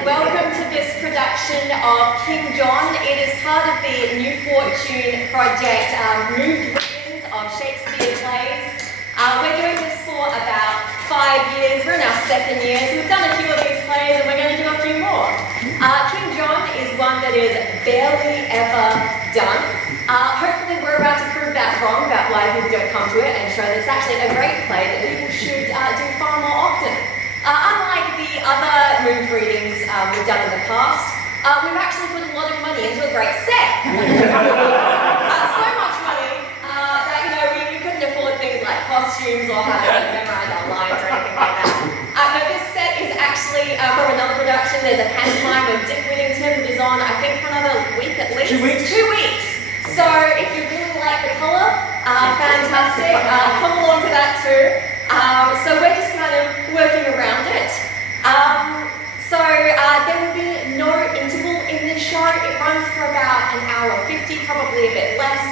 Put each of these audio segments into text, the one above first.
and welcome to this production of King John. It is part of the New Fortune project, Moved Readings of Shakespeare plays. We're doing this for about 5 years. We're in our second year, so we've done a few of these plays and we're going to do a few more. King John is one that is barely ever done. Hopefully we're about to prove that wrong about why people don't come to it and show that it's actually a great play that people should do far more often. Unlike the other moved readings we've done in the past, we've actually put a lot of money into a great set. So much money that we couldn't afford things like costumes or having to memorize our lines or anything like that. No, this set is actually from another production. There's a pantomime of Dick Whittington that is on, I think, for another week at least. 2 weeks? 2 weeks. So if you really like the colour, fantastic. Come along to that too. So we're just kind of working around it. There will be no interval in this show. It runs for about an hour 50, probably a bit less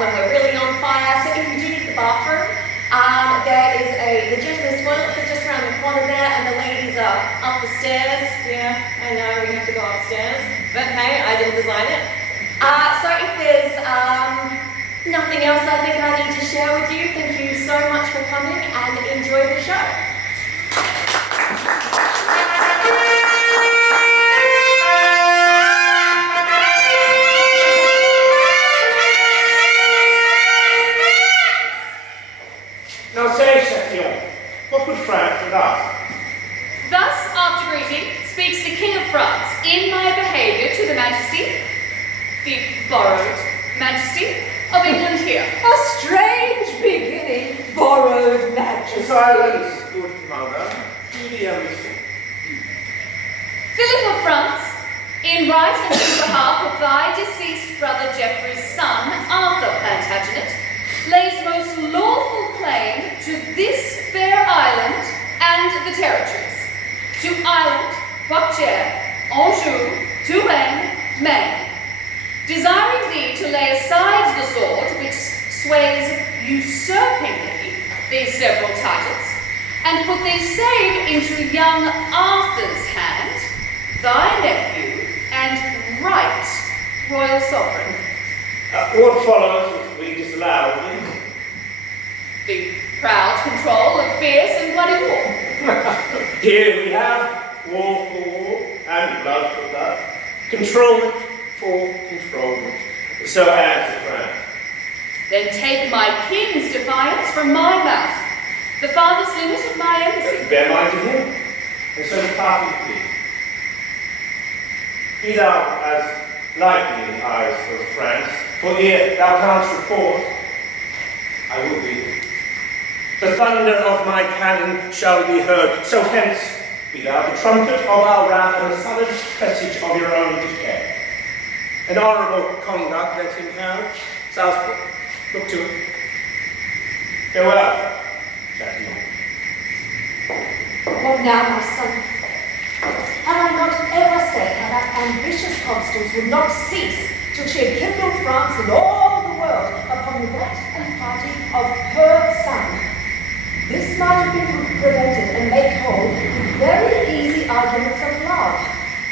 when we're really on fire. So if you do need the bathroom, there is the gentleman's toilets are just around the corner there, and the ladies are up the stairs. Yeah, I know we have to go upstairs, but hey, I didn't design it. So if there's nothing else I think I need to share with you, thank you so much for coming and enjoy the show. Now say, Chatillon, what would France with us? Thus, after greeting, speaks the King of France in my behaviour to the Majesty, the borrowed Majesty of England here. A strange beginning, borrowed majesty. Silence, good mother. Do the embassy. Philip of France, in right and in behalf of thy deceased brother Geoffrey's son, Arthur Plantagenet, lays most lawful claim to this fair island and the territories, to Ireland, Poitiers, Anjou, Touraine, Maine, desiring thee to lay aside the sword which sways usurpingly these several titles, and put thee same into young Arthur's hand, thy nephew and right royal sovereign. What follows if we disallow them? The proud control of fierce and bloody war. Here we have war for war and blood for blood, controlment for controlment, so as the crown. Then take my king's defiance from my mouth, the farthest limit of my embassy. Bear mind to him, and so depart with thee. Be thou as lightning in the eyes of France, for ere thou canst report, I will be. The thunder of my cannon shall be heard, so hence be thou the trumpet of our wrath and the sullen presage of your own decay. An honourable conduct let him have. Southbrook, look to it. Farewell, Chatillon. What now, my son? Have I not ever said how that ambitious Constance would not cease till she had kindled France and all the world upon the wet and party of her son? This might have been prevented and made whole with very easy arguments of love,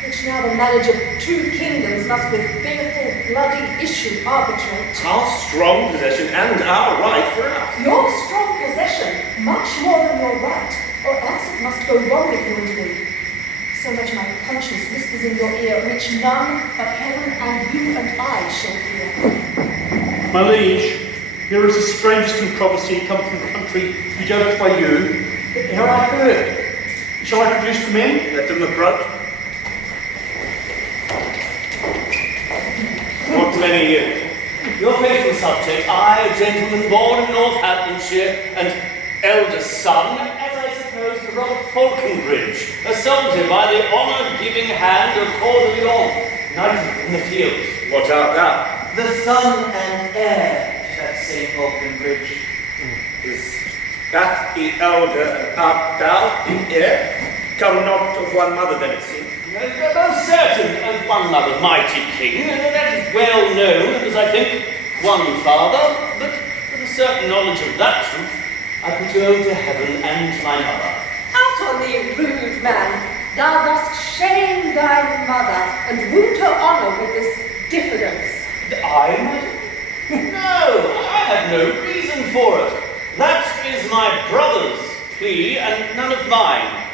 which now the marriage of two kingdoms must with fearful bloody issue arbitrate. Our strong possession and our right for us. Your strong possession, much more than your right, or else it must go wrong with you and me. So much my conscience whispers in your ear, which none but heaven and you and I shall hear. My liege, here is the strangest controversy come from the country to be judged by you. Here I heard. Shall I produce them in? Let them approach. What many years? Your faithful subject, I, a gentleman born in Northamptonshire, and eldest son, as I suppose, to Robert Falconbridge, a soldier by the honour-giving hand of Coeur de Lion, knighted in the field. What art thou? The son and heir, that St. Falconbridge. Is that the elder, and art thou the heir? Come not of one mother, then it seems. Most certain of one mother, mighty king, and that is well known, as I think, one father, but with a certain knowledge of that truth, I put you over to heaven and my mother. Out on thee, rude man! Thou dost shame mother and wound her honour with this diffidence? I, madam? No, I have no reason for it. That is my brother's plea, and none of mine.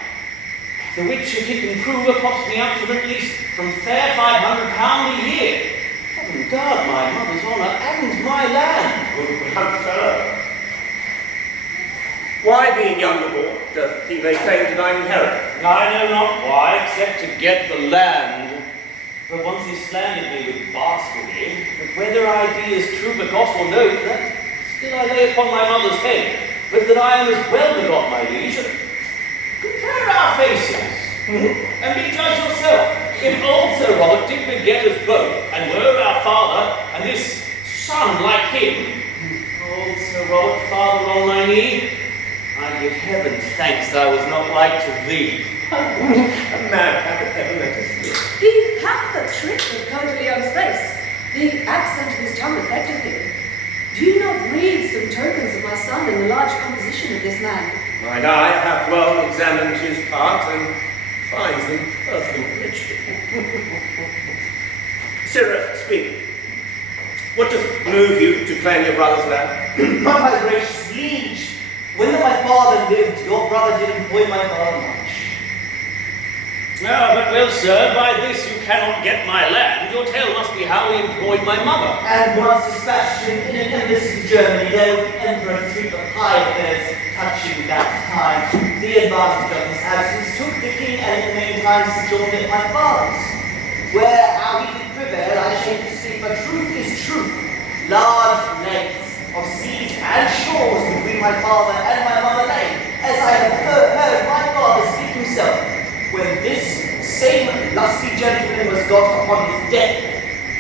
The which, if he can prove, accosts me up for at least from fair £500 a year. Heaven guard my mother's honour and my land. Good fellow. Why, being younger born, doth he lay claim to thine inheritance? I know not why, except to get the land. But once he slandered me with bastardry, but whether I be as true begot or no, that still I lay upon my mother's head, but that I am as well begot, my liege. Compare our faces, and be judge yourself. If old Sir Robert did beget us both, and were our father, and this son like him, old Sir Robert, father on my knee, I give heaven thanks that I was not like to thee. A man hath ever met us. He hath the trick of Coeur de Leon's face. The accent of his tongue affected him. Do you not read some tokens of my son in the large composition of this man? Mine eye hath well examined his part, and finds them perfectly rich. Sirrah, speak. What doth move you to claim your brother's land? My gracious liege, when my father lived, your brother did employ my father much. But well, sir, by this you cannot get my land. Your tale must be how he employed my mother. And once dispatched in an embassy to Germany, there with the emperor to treat of high affairs touching that time. The advantage of his absence took the king, and in the meantime sojourned at my father's. Where how he did prevail, I shame to see, but truth is truth. Large lengths of seas and shores between my father and my mother lay, as I have heard my father speak himself. When this same lusty gentleman was got upon his death,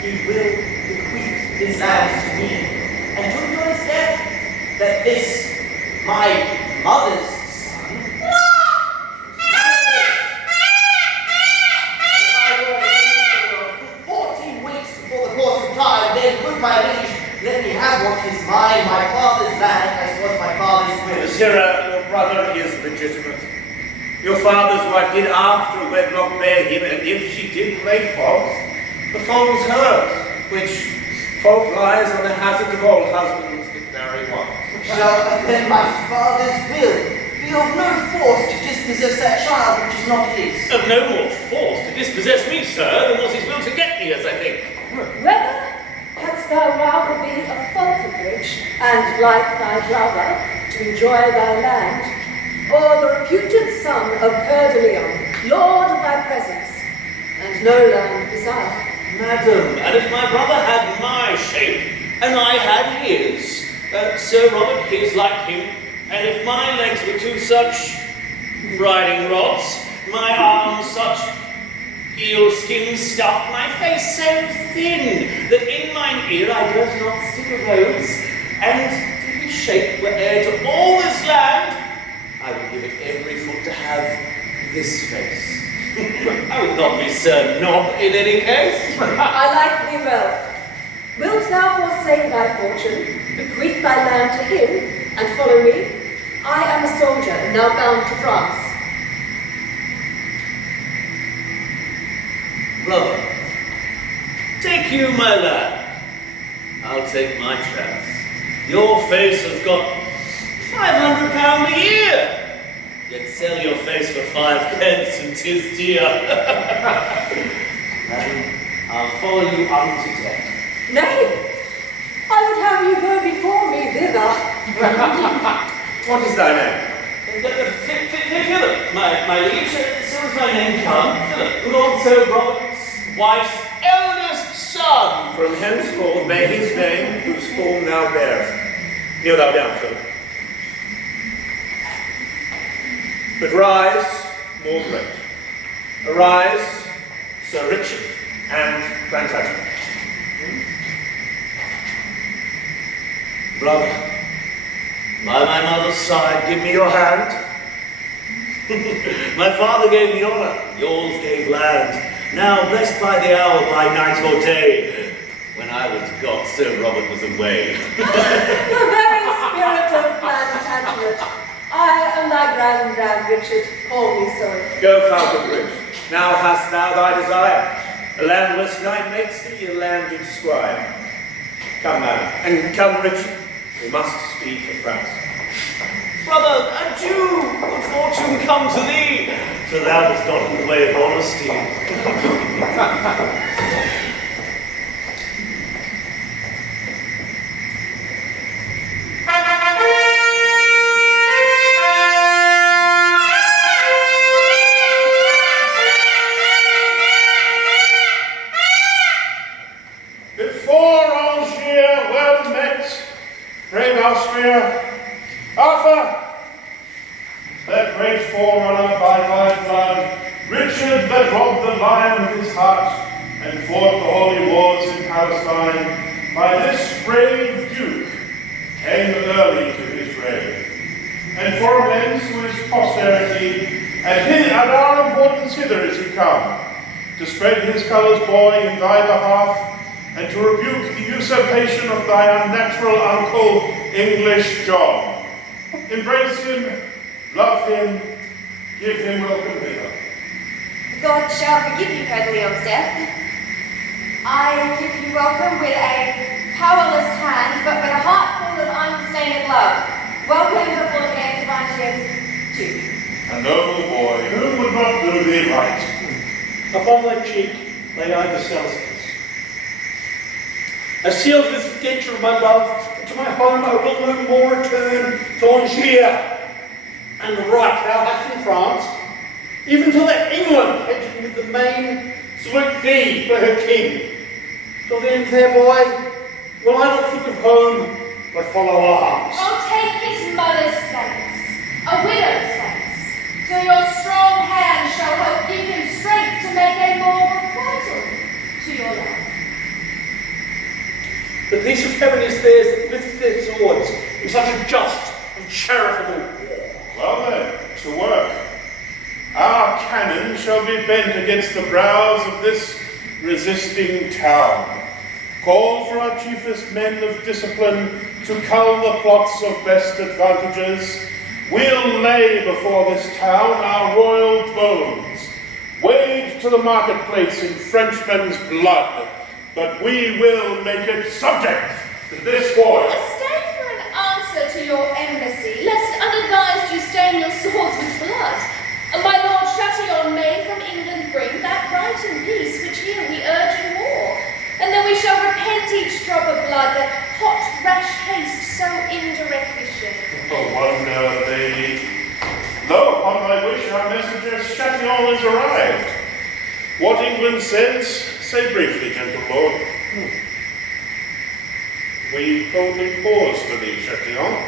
he will bequeath his lands to me. And to enjoy his death, that this, my mother's son, if I were for 14 weeks before the course of time, then could my liege let me have what is mine, my father's land, as was my father's will. Sirrah, your brother is legitimate. Your father's wife did after wedlock bear him, and if she did play false, the fault was hers, which fault lies on the hazards of all husbands that marry wives. Shall then my father's will be of no force to dispossess that child which is not his? Of no more force to dispossess me, sir, than was his will to get me, as I think. Whether hadst thou rather be a Falconbridge, and like thy brother, to enjoy thy land, or the reputed son of Coeur de Leon, lord of thy presence, and no land beside? Madam, and if my brother had my shape, and I had his, Sir Robert his like him, and if my legs were two such riding rods, my arms such eel-skin stuff, my face so thin, that in mine ear I durst not stick a rose, and if his shape were heir to all this land, I would give it every foot to have this face. I would not be Sir Nob in any case. I like thee well. Wilt thou forsake thy fortune, bequeath thy land to him, and follow me? I am a soldier, and now bound to France. Brother, take you my land. I'll take my chance. Your face has got £500 a year. Yet sell your face for 5 pence, and 'tis dear. Madam, I'll follow you unto death. Nay, I would have you go before me thither. What is thy name? Philip, my liege, so is my name come. Philip, Lord Sir Robert's wife's eldest son. From henceforth may his name, whose form thou bearest. Kneel thou down, Philip. But rise, more great. Arise, Sir Richard and Plantagenet. Brother, by my mother's side, give me your hand. My father gave me honor, yours gave land. Now, blessed by the hour, by night or day, when I was got, Sir Robert was away. The very spirit of Plantagenet. I am thy grand Richard. Call me so. Go, Falconbridge. Now hast thou thy desire. A landless knight makes thee a landed squire. Come, madam, and come, Richard. We must speed for France. Brother, adieu! Good fortune come to thee, for thou wast not in the way of honesty. Before Angiers, well met, brave Austria, Arthur, that great forerunner by thy blood, Richard that robbed the lion of his heart, and fought the holy wars in Palestine, by this brave duke came early to his reign, and for amends to his posterity, and our importance hither is he come, to spread his colours, boy, in thy behalf, and to rebuke the usurpation of thy unnatural uncle, English John. Embrace him, love him, give him welcome hither. God shall forgive you, Herr Leon's death. I give you welcome with a powerless hand, but with a heart full of unstained love. Welcome before the gates of Angiers, Duke. A noble boy, who would not do thee right? Upon thy cheek lay I the Celestus. I sealed this indenture of my love, and to my home I will no more return to Angiers. And the right thou hast in France, even till that England, hedging with the main, salute thee for her king. Till then, fair boy, will I not think of home, but follow arms. Oh, take his mother's thanks, a widow's thanks, till your strong hand shall help give him strength to make a more requital to your love. The peace of heaven is theirs that lift their swords in such a just and charitable war. Well then, to work. Our cannon shall be bent against the brows of this resisting town. Call for our chiefest men of discipline to cull the plots of best advantages. We'll lay before this town our royal bones, wade to the marketplace in Frenchmen's blood, but we will make it subject to this war. Stay for an answer to your embassy, lest unadvised you stain your swords with blood. My Lord Chatillon may from England bring that right and peace which here we urge in war. And then we shall repent each drop of blood that hot, rash haste so indirectly shed. Oh, wonder thee. Lo, upon thy wish, our messenger Chatillon is arrived. What England says, say briefly, gentle lord. We coldly pause for thee, Chatillon.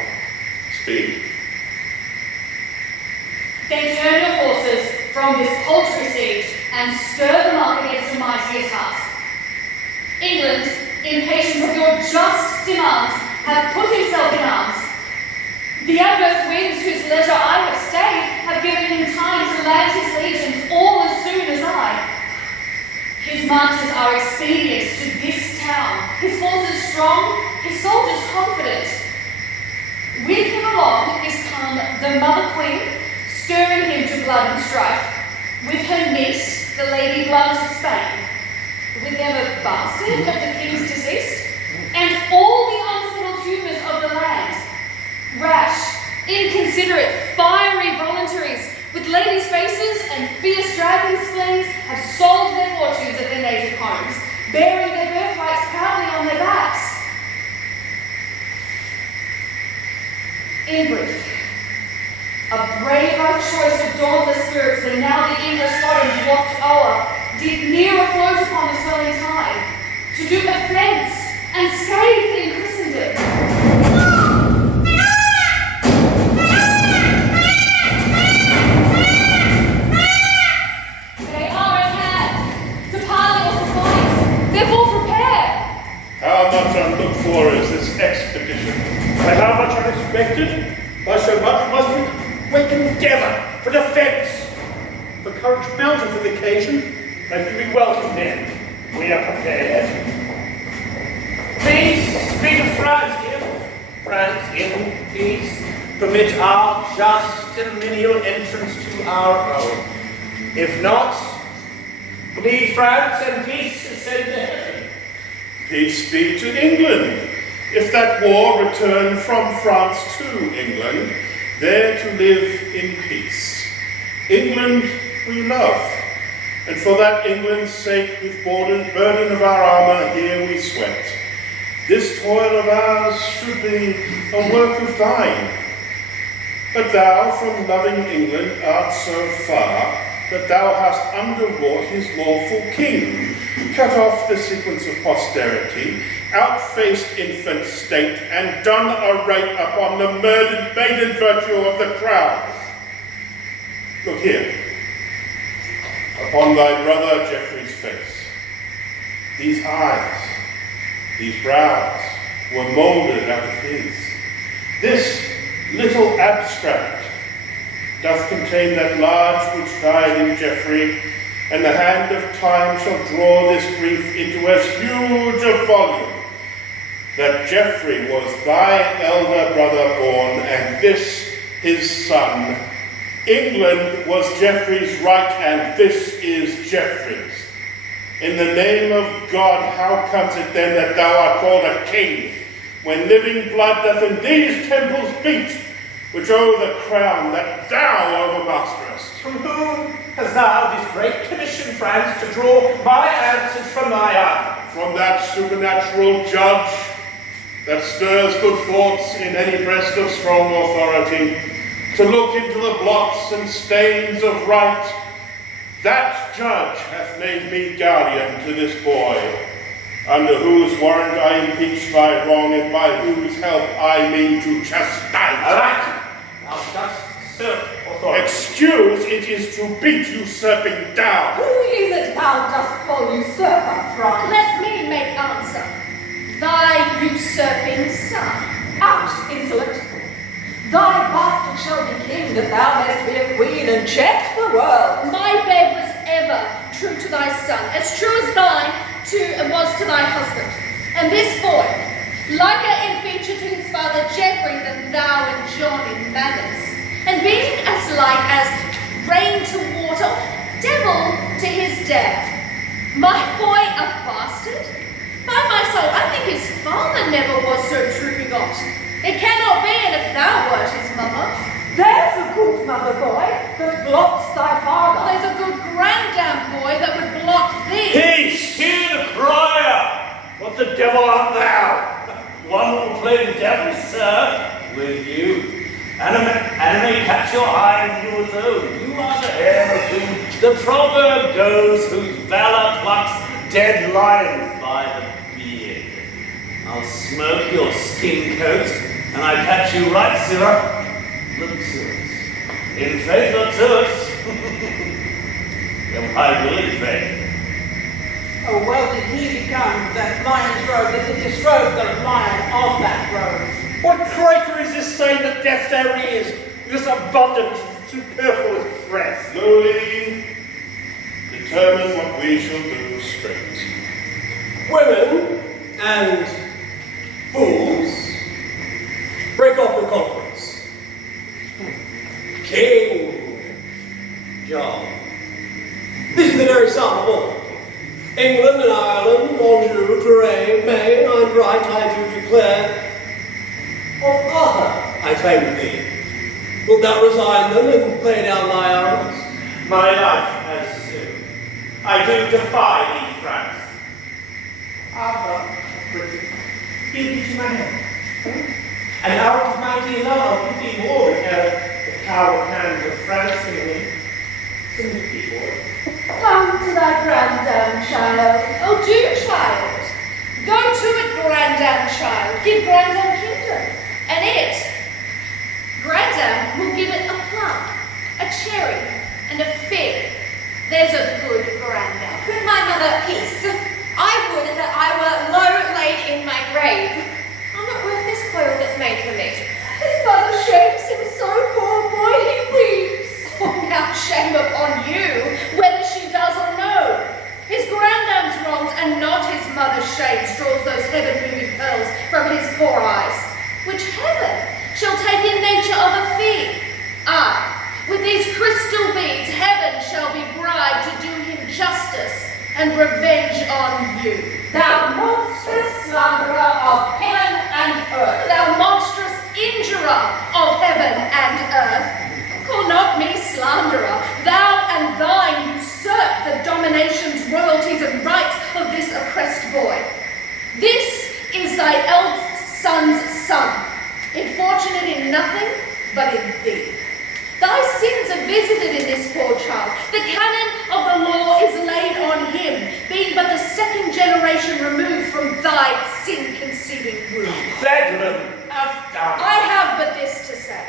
Speak. Then turn your forces from this paltry siege and stir them up against a mightier task. England, impatient of your just demands, hath put himself in arms. The adverse winds whose leisure I have stayed have given him time to land his legions all as soon as I. His marches are expedient to this town, his forces strong, his soldiers confident. With him along is come the mother queen, stirring him to blood and strife, with her niece, the Lady Blunt of Spain, with them a bastard of the king's deceased, and all the unsettled humours of the land. Rash, inconsiderate, fiery voluntaries, with ladies' faces and fierce dragon spleens, have sold their fortunes at their native homes, bearing their birthrights proudly on their backs. In brief, a braver choice of dauntless spirits than now the English bottoms waft o'er, did near afloat upon the swelling tide, to do offence and scathe in Christendom. They are at hand, to parley or to fight, therefore prepare. How much unlooked for is this expedition? By how much unexpected, by so much must we endeavour for defence. For courage mounted for the occasion, let me welcome then. We are prepared. Peace be to France, here. France in peace. Permit our just and menial entrance to our home. If not, Leave France and peace ascend to heaven. Peace be to England. If that war return from France to England, there to live in peace. England we love, and for that England's sake with burden of our armour here we sweat. This toil of ours should be a work of thine. But thou from loving England art so far that thou hast underwrought his lawful king, cut off the sequence of posterity, outfaced infant state, and done a rape upon the murdered maiden virtue of the crown. Look here, upon thy brother Geoffrey's face. These eyes, these brows were moulded out of his. This little abstract doth contain that large which died in Geoffrey, and the hand of time shall draw this grief into as huge a volume, that Geoffrey was thy elder brother born, and this his son. England was Geoffrey's right, and this is Geoffrey's. In the name of God, how comes it then that thou art called a king, when living blood doth in these temples beat, which owe the crown that thou overmasterest? From whom hast thou this great commission, France, to draw my answers from thy eye? From that supernatural judge that stirs good thoughts in any breast of strong authority, to look into the blots and stains of right. That judge hath made me guardian to this boy, under whose warrant I impeach thy wrong, and by whose help I mean to chastise. Alack! Thou dost usurp authority. Excuse, it is to beat usurping down. Who is it thou dost call usurper, France? Let me make answer. Thy usurping son. Out, insolent! Thy bastard shall be king, that thou mayst be a queen and check the world. My bed was ever true to thy son, as true as thine was to thy husband. And this boy, liker in feature to his father Geoffrey than thou and John in manners, and being as like as rain to water, devil to his death. My boy a bastard? By my soul, I think his father never was so true begot. It cannot be, and if thou wert his mother. There's a good mother, boy, that blots thy father. There's a good grandam boy that would blot thee. Peace! Hear the crier! What the devil art thou? One will play the devil, sir, with you. Anime catch your eye and you will know. You are the heir of whom the proverb goes, whose valor plucks dead lions by the beard. I'll smoke your skin coat, and I catch you right, sirrah. Look to us. In faith, look to us. I will in faith. Oh, well did he become that lion's robe, that he disrobed the lion of that robe. What creature is this saying that death there is, this abundant, superfluous breath? Slowly determine what we shall do straight. Women and fools break off the conference. King John. This is the very son of all. England and Ireland, Anjou, Touraine, Maine, and right, I do declare. Of Arthur, I claim to thee. Wilt thou resign them and lay down thy arms? My life as soon. I do defy thee, France. Arthur, Give me to my hand. And out of mighty love, give thee more the coward hands of France and me. Send me people. Come to thy grandam, child. Oh, do, child. Go to it, grandam, child. Give grandam kingdom. And it, grandam, will give it a plum, a cherry, and a fig. There's a good grandam. Could my mother peace? I would that I were low laid in my grave. I'm not worth this coil that's made for me. His mother shakes him so, poor boy, he weeps. Oh, now shame upon you, whether she does or no. His grandam's wrongs, and not his mother's shades, draws those heaven-moving pearls from his poor eyes, which heaven shall take in nature of a fee. Aye, with these crystal beads, heaven shall be bribed to do him justice, and revenge on you. Thou monstrous slanderer of heaven and earth. Thou monstrous injurer of heaven and earth. Call not me slanderer. Thou and thine usurp the dominations, royalties, and rights of this oppressed boy. This is thy eldest son's son, infortunate in nothing but in thee. Thy sins are visited in this poor child. The canon of the law is laid on him, being but the second generation removed from thy sin-conceiving womb. Bedlam, have done. I have but this to say,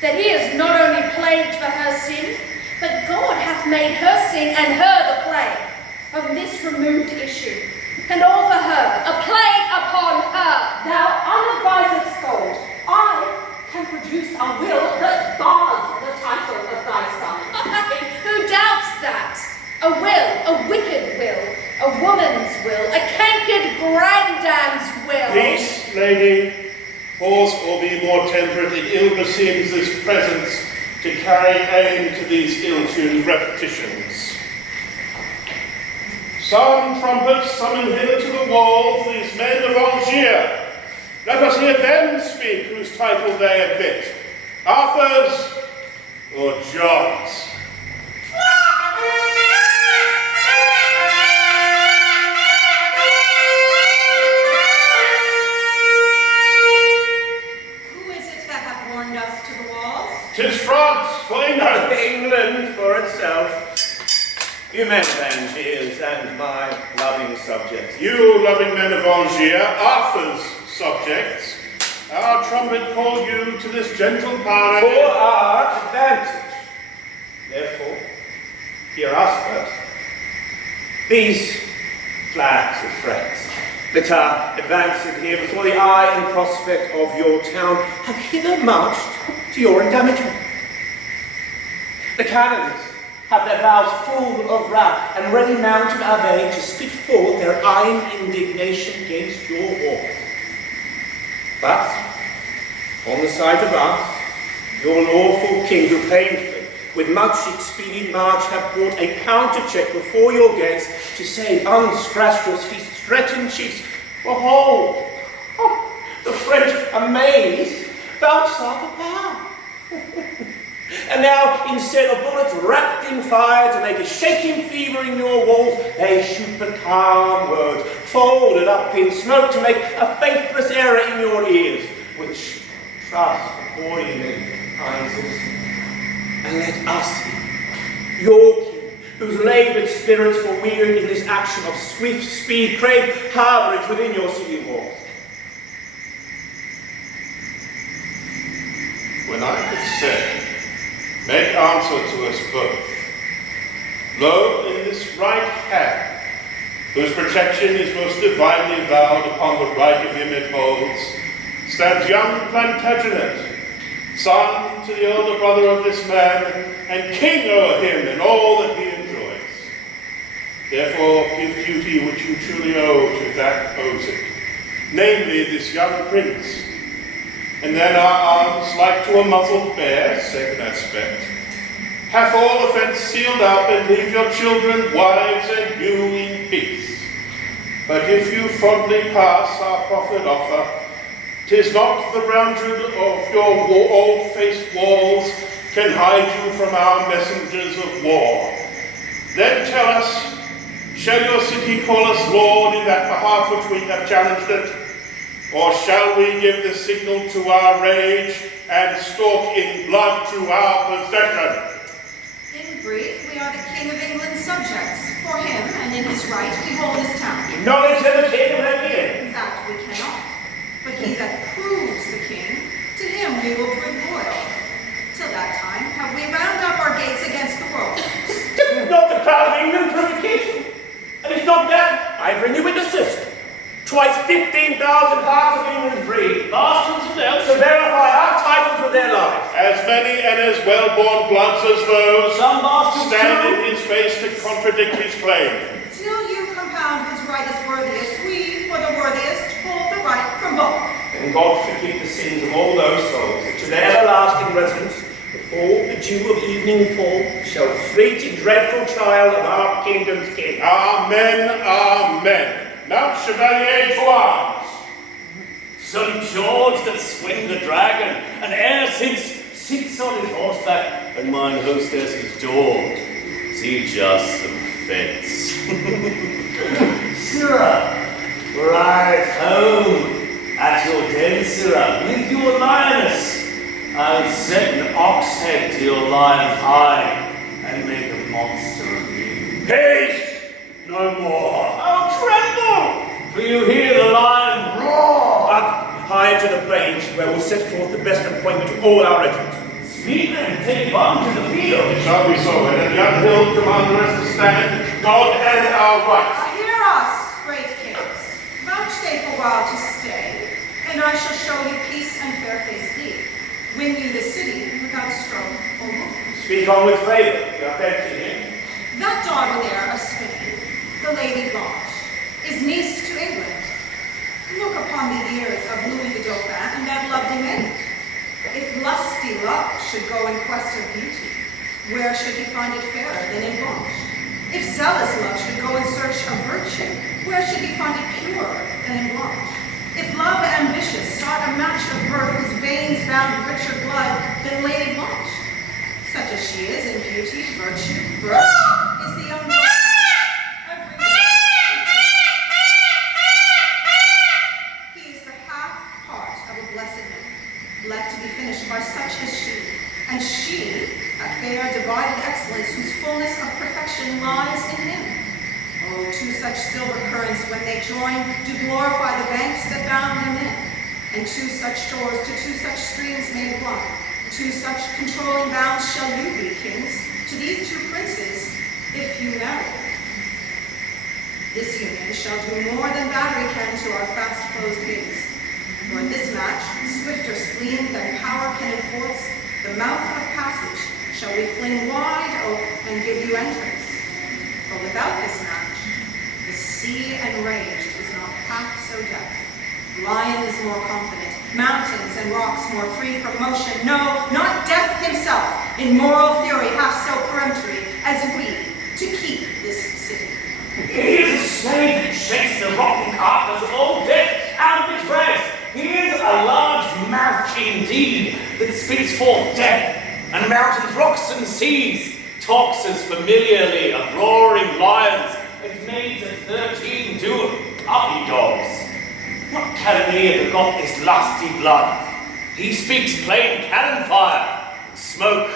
that he is not only plagued for her sin, but God hath made her sin and her the plague of this removed issue, and all for her, a plague upon her. Thou unadvised scold, I can produce a will that bars the title of thy son. Aye, who doubts that? A will, a wicked will, a woman's will, a cankered grandam's will. Peace, lady. Pause or be more temperate. It ill beseems this presence to carry aim to these ill-tuned repetitions. Some trumpets summon hither to the walls these men of Algiers. Let us hear them speak whose title they admit, Arthur's or John's. Who is it that hath warned us to the walls? 'Tis France for England. England for itself. You men of Angiers and my loving subjects. You, loving men of Algiers, Arthur's subjects, our trumpet called you to this gentle party. For our advantage. Therefore, hear us first. These flags of friends that are advancing here before the eye and prospect of your town have hither marched to your encouragement. The cannons have their bows full of wrath and ready mounted are they to spit forth their iron indignation against your walls. But, on the side of us, your lawful king, who painfully, with much expedient march, have brought a counter-check before your gates to save unscratched your threatened chiefs. Behold, the French, amazed, vouchsafe a power. And now, instead of bullets wrapped in fire to make a shaking fever in your walls, they shoot the calm words, folded up in smoke to make a faithless error in your ears, which trust accordingly, kind citizen. And let us, your king, whose laboured spirits were wearied in this action of swift speed, crave harbourage within your city walls. When I could say, make answer to us both. Lo, in this right hand, whose protection is most divinely vowed upon the right of him it holds, stands young Plantagenet, son to the elder brother of this man, and king o'er him in all that he enjoys. Therefore give duty which you truly owe to that owes it, namely this young prince. And then our arms, like to a muzzled bear, save in aspect, hath all offence sealed up, and leave your children, wives, and you in peace. But if you fondly pass our proffered offer, 'tis not the rounded of your old-faced walls can hide you from our messengers of war. Then tell us, shall your city call us lord in that behalf which we have challenged it? Or shall we give the signal to our rage and stalk in blood to our possession? In brief, we are the King of England's subjects. For him, and in his right, we hold this town. Acknowledge him the king and let me in. That we cannot. But he that proves the king, to him we will prove loyal. Till that time, have we round up our gates against the world. It's not the crown of England provocation. And it's not that. I bring you witnesses. Twice 15,000 hearts of England breed, bastards and elves, to verify our title for their lives. As many and as well-born bloods as those, Some bastards stand too. in his face to contradict his claim. Till you compound whose right is worthiest, we, for the worthiest, hold the right from both. And God forgive the sins of all those souls which in their everlasting residence, before the dew of evening falls, shall fleet in dreadful trial of our kingdom's king. Amen, amen. Mount Chevalier to arms. St. George that swing the dragon, and e'er since sits on his horseback, and mine hostess is adored. See just some fence. Sirrah, right home at your den, sirrah, with your lioness. I'll set an ox head to your lion's hide, and make a monster of you. Haste! No more. Oh, tremble! For you hear the lion roar. Up high to the plains, where we'll set forth the best appointment of all our regiments. Speak then, take on to the field. It shall be so, and at yon hill commander us to stand, God and our rights. Hear us, great kings. Vouchsafe a while to stay, and I shall show you peace and fair-faced deed. Win you the city without stroke or wound. Speak on with favor, we are bent to hear. That daughter there of Spain, the Lady Blanche, is niece to England. Look upon the years of Louis the Dauphin and that lovely maid. If lusty love should go in quest of beauty, where should he find it fairer than in Blanche? If zealous love should go in search of virtue, where should he find it purer than in Blanche? If love ambitious sought a match of birth whose veins bound richer blood than Lady Blanche, such as she is in beauty, virtue, birth, is the young daughter every He is the half part of a blessed man, left to be finished by such as she, and she, a fair divided excellence whose fullness of perfection lies in him. Oh, two such silver currents, when they join, do glorify the banks that bound them in. And two such shores to two such streams made one. Two such controlling bounds shall you be, kings, to these two princes, if you marry them. This union shall do more than battery can to our fast-closed gates. For in this match, swifter spleen than power can enforce, the mouth of passage shall we fling wide open and give you entrance. For without this match, the sea enraged is not half so deaf. Lions more confident, mountains and rocks more free from motion. No, not death himself, in moral fury half so peremptory as we, to keep this city. He is a slave that shakes the rotten carcass of old death and betrays. He is a large mouth indeed that spits forth death, and mountains, rocks, and seas talks as familiarly of roaring lions as maids at 13 do of puppy dogs. What can he have got this lusty blood? He speaks plain cannon fire, smoke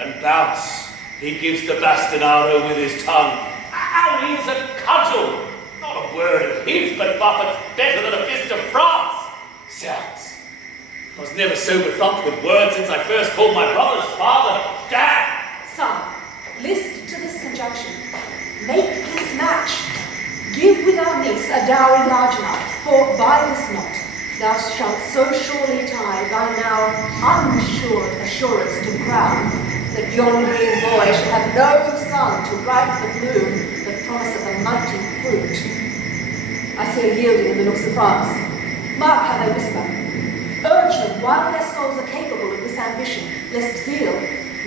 and bounce. He gives the bastinado with his tongue. How he is a cudgel! Not a word of his, but buffets better than a fist of France. Sounds. I was never so bethumped with words since I first called my brother's father Dad. Son, list to this conjunction. Make this match. Give with our niece a dowry large enough, for by this knot thou shalt so surely tie thy now unsured assurance to crown, that yon green boy shall have no son to ripe the bloom that promise of a mighty fruit. I see a yielding in the looks of France. Mark how they whisper. Urge them while their souls are capable of this ambition, lest zeal,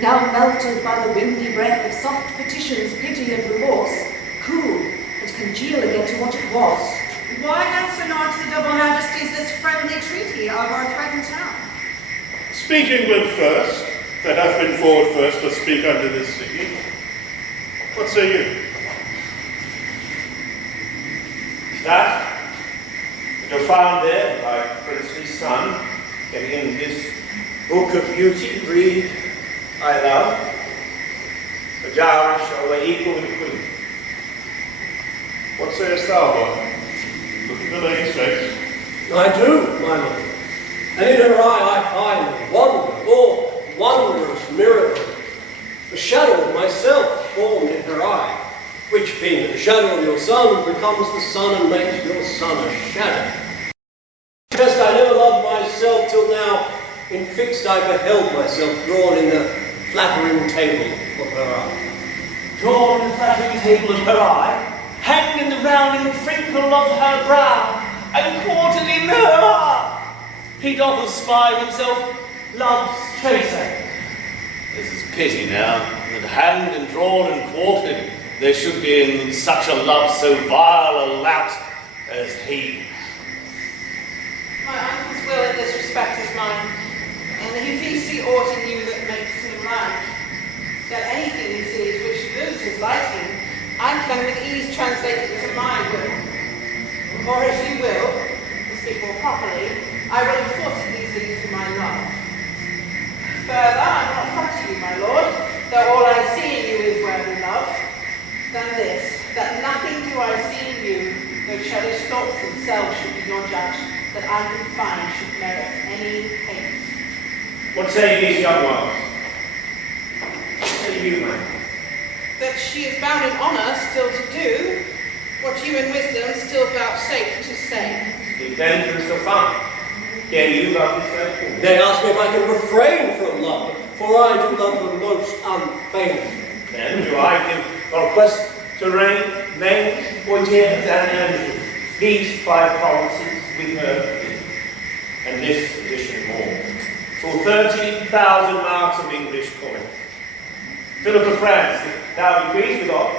now melted by the windy breath of soft petitions, pity and remorse, cool and congeal again to what it was. Why answer not to the double majesties this friendly treaty of our threatened town? Speak England first, that hath been forward first to speak unto this city. What say you? That the Dauphin there, thy princely son, can in this book of beauty read, I love, the dowry shall weigh equal with the queen. What sayest thou, boy? Look at the lady's face. I do, my lord. And in her eye I find wonderful, wondrous miracle. The shadow of myself formed in her eye, which being the shadow of your son, becomes the sun and makes your son a shadow. Best I never loved myself till now, in fixed I beheld myself drawn in the flattering table of her eye. Drawn in the flattering table of her eye, hanged in the rounding frinkle of her brow, and quartered in her heart. He doth espy himself love's chaser. This is pity now. and that hanged and drawn and quartered, there should be in such a love so vile a lout as he. My uncle's will in this respect is mine, and if he see aught in you that makes him like, that anything he sees which moves his liking, I can with ease translate it to my will. Or if you will, to speak more properly, I will enforce it easily to my love. Further, I will not flatter you, my lord, though all I see in you is worthy love, than this, that nothing do I see in you, though cherished thoughts themselves should be your judge, that I can find should merit any hate. What say these young ones? What say you, man? That she is bound in honour still to do what you in wisdom still vouchsafe to say. Speak then, Christopher. Can you love yourself? They ask me if I can refrain from love, for I do love them most unfailing. Then do I give conquest to reign, men, courtiers, and angels. These 5 provinces with her, and this addition more, for 30,000 marks of English coin. Philip of France, if thou be pleased with all,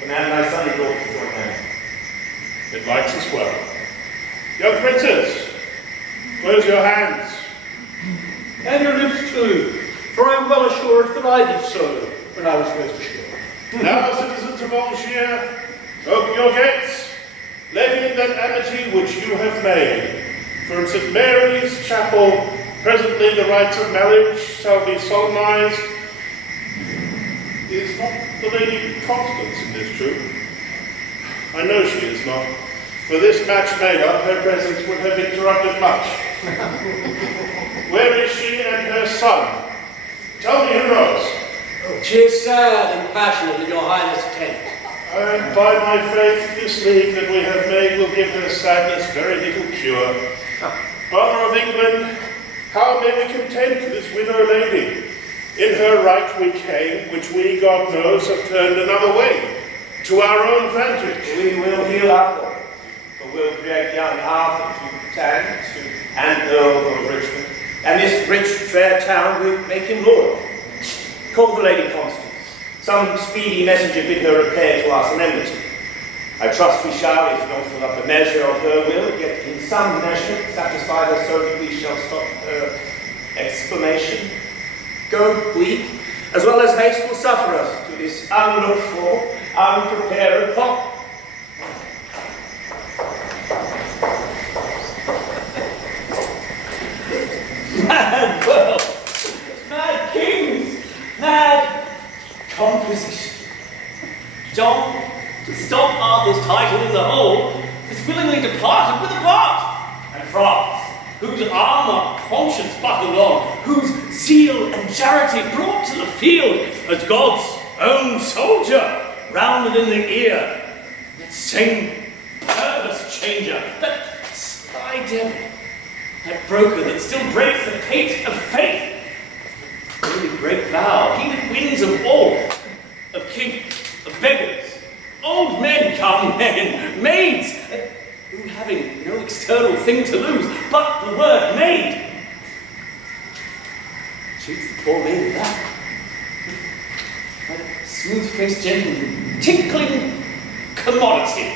command thy son and daughter to join hands. It likes us well. Young princes, close your hands. And your lips too, for I am well assured that I did so when I was first assured. Now, citizens of Angers, open your gates, let in that amity which you have made. For in St. Mary's Chapel, presently the rites of marriage shall be solemnized. Is not the Lady Constance in this troop? I know she is not, for this match made up, her presence would have interrupted much. Where is she and her son? Tell me who knows. She is sad and passionate in your highness' tent. And by my faith, this league that we have made will give her sadness very little cure. Father of England, how may we contend to this widow lady? In her right we came, which we, God knows, have turned another way, to our own vantage. We will heal our God, but we'll create young Arthur to Britannia and Earl of Richmond, and this rich, fair town will make him lord. Call the Lady Constance. Some speedy messenger bid her repair to our solemnity. I trust we shall, if not fill up the measure of her will, yet in some measure satisfy her so that we shall stop her exclamation. Go, we, as well as haste will suffer us to this unlooked for, unprepared plot. Mad world, mad kings, mad composition. John, to stop Arthur's title in the whole, has willingly departed with a part. And France, whose armour conscience buckled on, whose zeal and charity brought to the field as God's own soldier, rounded in the ear, that same purpose changer, that sly devil, that broker that still breaks the pate of faith. Only break vow, he that wins of all, of kings, of beggars, old men come men, maids, who having no external thing to lose, but the word maid, treats the poor maid of that. Like smooth-faced gentleman, tinkling commodity.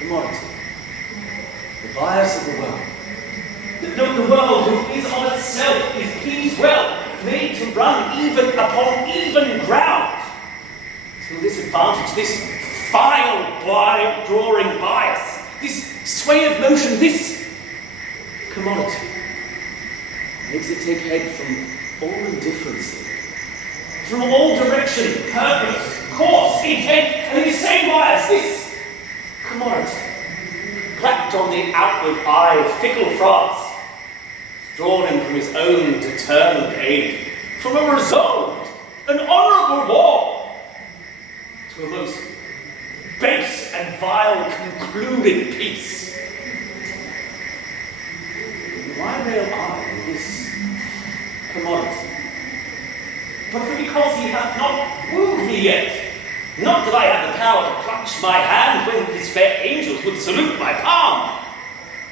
Commodity. The bias of the world. The world who is on itself, is pleased well, made to run even upon even ground. Till this advantage, this vile drawing bias, this sway of motion, this commodity, makes it take head from all indifferences, from all direction, purpose, course, intent, and this same bias, this commodity, clapped on the outward eye of fickle France, drawn him from his own determined aid, from a resolved, an honourable war, to a most base and vile concluded peace. Why rail I in this commodity? But because he hath not wooed me yet. Not that I have the power to clutch my hand when his fair angels would salute my palm,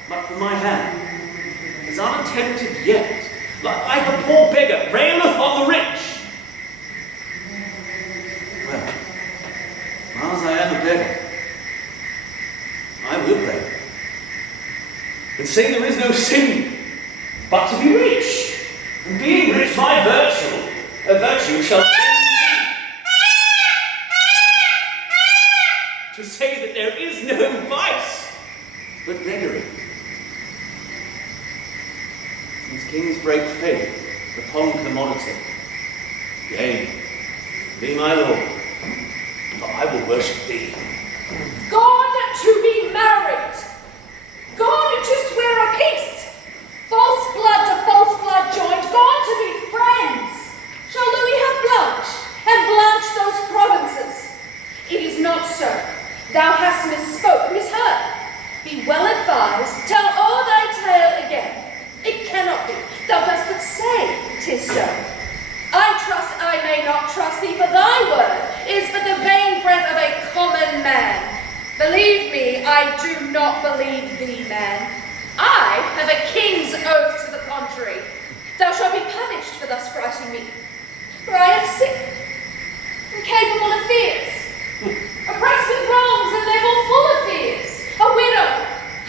but for my hand is unattempted yet, like a poor beggar raileth on the rich. beggar. I will pray. And say there is no sin but to be rich. And being rich by virtue, a virtue shall tend to say that there is no vice but beggary. Since kings break faith upon commodity, yea, be my Lord, for I will worship thee. God to be married. God to swear a peace. False blood to false blood joined. God to be friends. Shall Louis have Blanche, and Blanche those provinces? It is not so. Thou hast misspoke, misheard. Be well advised. Tell all thy tale again. It cannot be. Thou dost but say 'tis so. I trust I may not trust thee, for thy word is but the vain breath of a common man. Believe me, I do not believe thee, man. I have a king's oath to the contrary. Thou shalt be punished for thus frighting me. For I am sick, incapable of fears, oppressed with wrongs and therefore full of fears, a widow,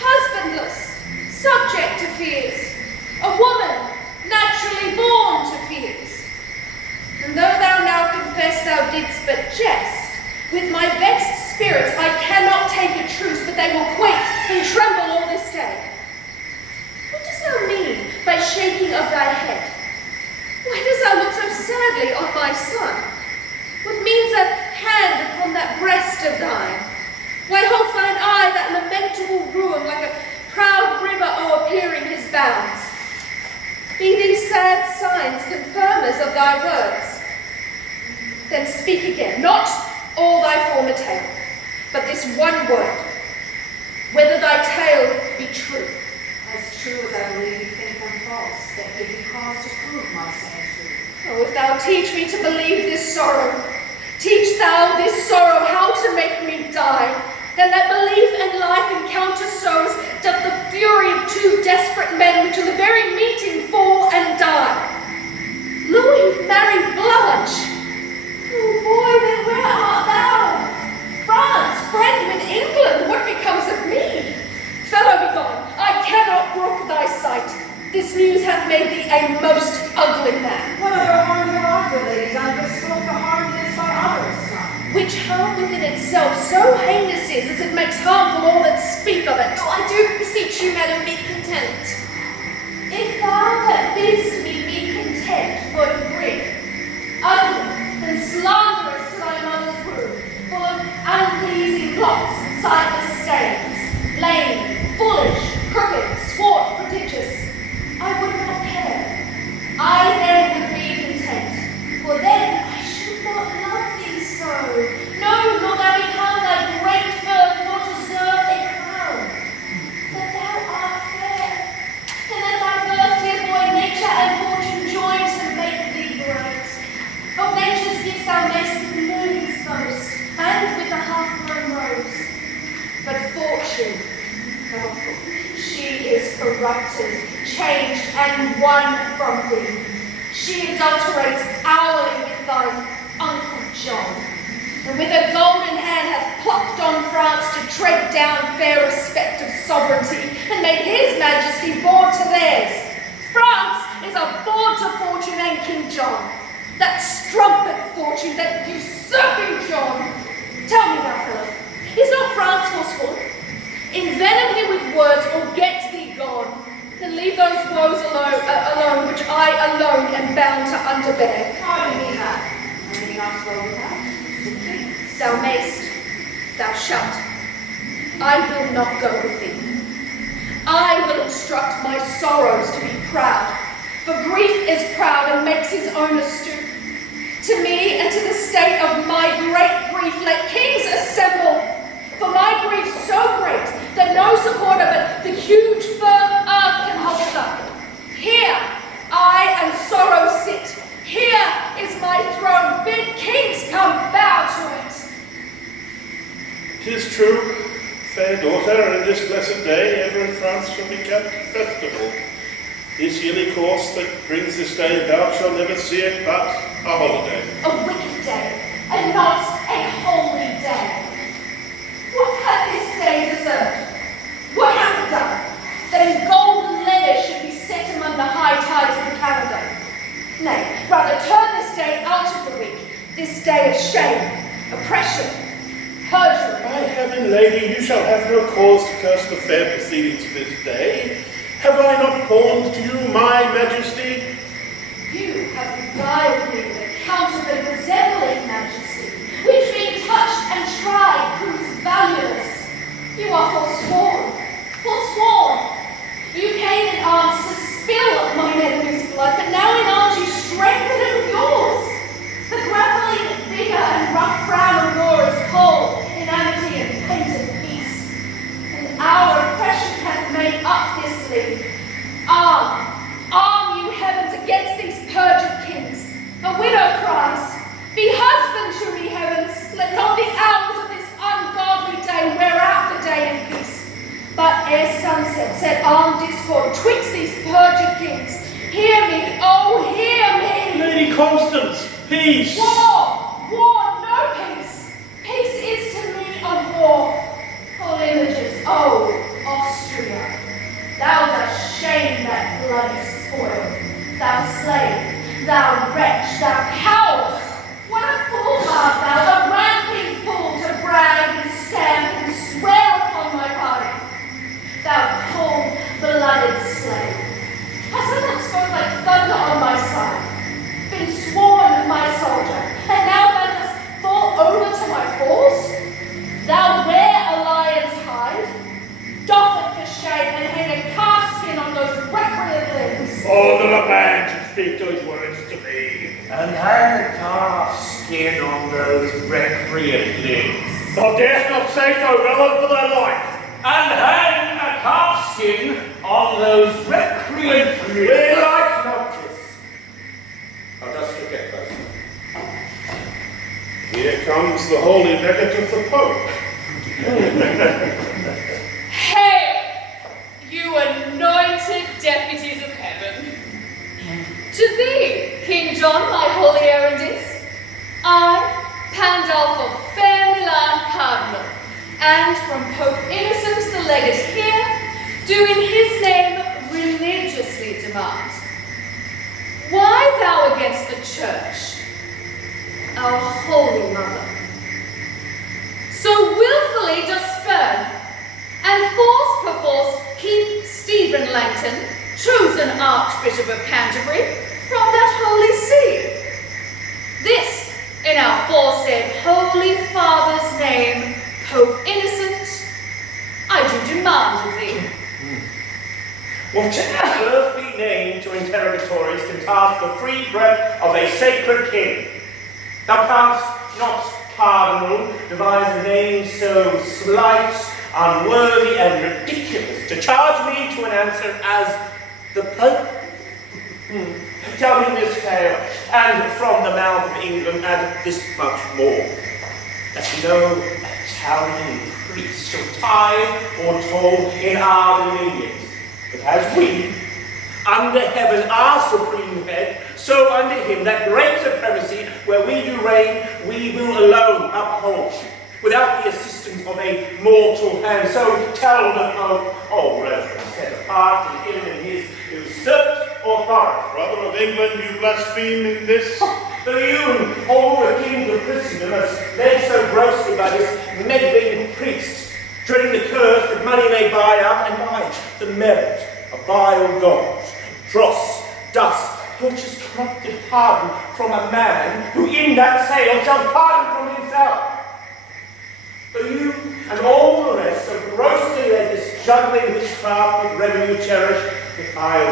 husbandless, subject to fears, a woman naturally born to fears. And though thou now confess thou didst but jest, with my vexed spirits I cannot take a truce, but they will quake and tremble all this day. What dost thou mean by shaking of thy head? Why dost thou look so sadly on my son? What means that hand upon that breast of thine? Why holds thine eye that lamentable ruin like a proud river o'erpeering his bounds? Be these sad signs confirmers of thy words? Then speak again, not all thy former tale, but this one word, whether thy tale be true. As true as I believe you think them false, that give you cause to prove my saying true. Oh, if thou teach me to believe this sorrow, teach thou this sorrow how to make me die, and that belief and life encounter sorrows doth the fury of two desperate men which in the very meeting fall and die. Louis married Blanche. Oh boy, then where art thou? France, friend with England, what becomes of me? Fellow, be gone, I cannot brook thy sight. This news hath made thee a most ugly man. What other harm there are, good lady, done but spoke the harm that is by others, son? Which harm within itself so heinous is, as it makes harm from all that speak of it. Oh, I do beseech you, madam, be content. If thou that bidst me be content wert grim, ugly, and slanderous to thy mother's womb, full of unpleasing blots and sightless stains, lame, foolish, crooked, swart, prodigious, I would not care. I then would be content, for then I should not love thee so. No, nor thou become thy great birth, nor deserve a crown. But thou art fair, and that thy birth, dear boy, nature and fortune join to make thee great. Of nature's gifts thou mayst with millions boast, and with the half-grown rose. But fortune, oh, she is corrupted, changed, and won from thee. She adulterates hourly with thine Uncle John, and with her golden hand hath plucked on France to tread down fair respect of sovereignty, and made his majesty board to theirs. France is a board to fortune and King John. That strumpet fortune, that usurping John. Tell me thou, fellow, is not France forceful? Envenom him with words, or get thee gone, and leave those woes alone which I alone am bound to underbear. Pardon me, that. I may not go without. Thou mayst, thou shalt. I will not go with thee. I will instruct my sorrows to be proud, for grief is proud and makes his owner stoop. To me and to the state of my great grief let kings assemble, for my grief so great that no supporter but the huge firm earth can hold up. Here I and sorrow sit. Here is my throne. Bid kings come bow to it. 'Tis true, fair daughter, in this blessed day ever in France shall be kept festival. This yearly course that brings this day about shall never see it but a holiday. A wicked day, and not a holy day. shame, oppression, perjury. By heaven, lady, you shall have no cause to curse the fair proceedings of this day. Have I not pawned to you my majesty? You have beguiled me with a counterfeit resembling majesty, which being touched and tried proves valueless. You are forsworn, forsworn. You came in arms to spill mine enemy's blood, but now in arms you strengthen it with yours. The grappling vigor and rough frown of war is cold in amity and painted peace. And our oppression hath made up this league. Arm you heavens against these perjured kings. A widow cries, be husband to me, heavens. Let not the hours of this ungodly day wear out the day in peace. But ere sunset set armed discord twixt these perjured kings. Hear me, oh hear me! Lady Constance, peace! War, no peace. Peace is to me a war. All images, oh Austria, thou dost shame that bloody spoil. Thou slave, thou wretch, thou coward. What a fool art thou, a ramping fool to brag and stamp and swear upon my body. Thou cold-blooded slave, hast thou not spoke like thunder on my side, been sworn my soldier, and now thou dost fall over to my force? Thou wear a lion's hide, doff it for shame, and hang a calf skin on those recreant limbs. Order a man to speak those words to me. And hang a calf skin on those recreant limbs. Thou darest not say so, run for thy life. And hang a calf skin on those recreant limbs. We like notice. Thou dost forget those. Here comes the holy legate of the Pope. Hail, you anointed deputies of heaven. To thee, King John, my holy erindis, I, Pandulph of fair Milan Cardinal, and from Pope Innocent the legate here, do in his name religiously demand, why thou against the church, our holy mother, so willfully dost spurn, and force perforce keep Stephen Langton, chosen Archbishop of Canterbury, from that holy see? This, in our foresaid Holy Father's name, Pope Innocent, I do demand of thee. Whatever earthly name to interrogatories can task the free breath of a sacred king. Thou canst not, cardinal, devise a name so slight, unworthy, and ridiculous to charge me to an answer as the Pope. Tell me this tale, and from the mouth of England add this much more, that no Italian priest shall tithe or toll in our dominions, but as we, under heaven our supreme head, so under him that great supremacy where we do reign, we will alone uphold, without the assistance of a mortal hand. So tell the Pope, O reverend, set apart in him and his usurped authority. Brother of England, you blaspheme in this. The you, all the kings of Christendom, are led so grossly by this meddling priest, dreading the curse that money may buy up, and by the merit of vile gods, dross, dust, purchase corrupted pardon from a man who in that sale shall pardon from himself. For you and all the rest so grossly led this juggling witchcraft with revenue cherished, if I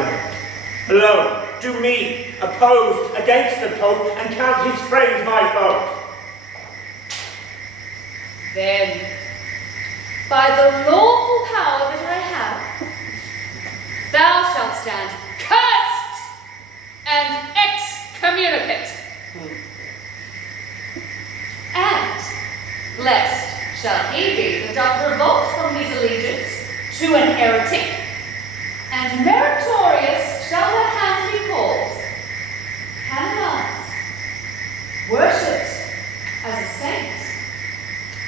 alone do me oppose against the Pope and count his friends my foes. Then, by the lawful power that I have, thou shalt stand cursed and excommunicate. And, lest shall he be that doth revolt from his allegiance to an heretic, and meritorious shall that hand be called, canonized, worshipped as a saint,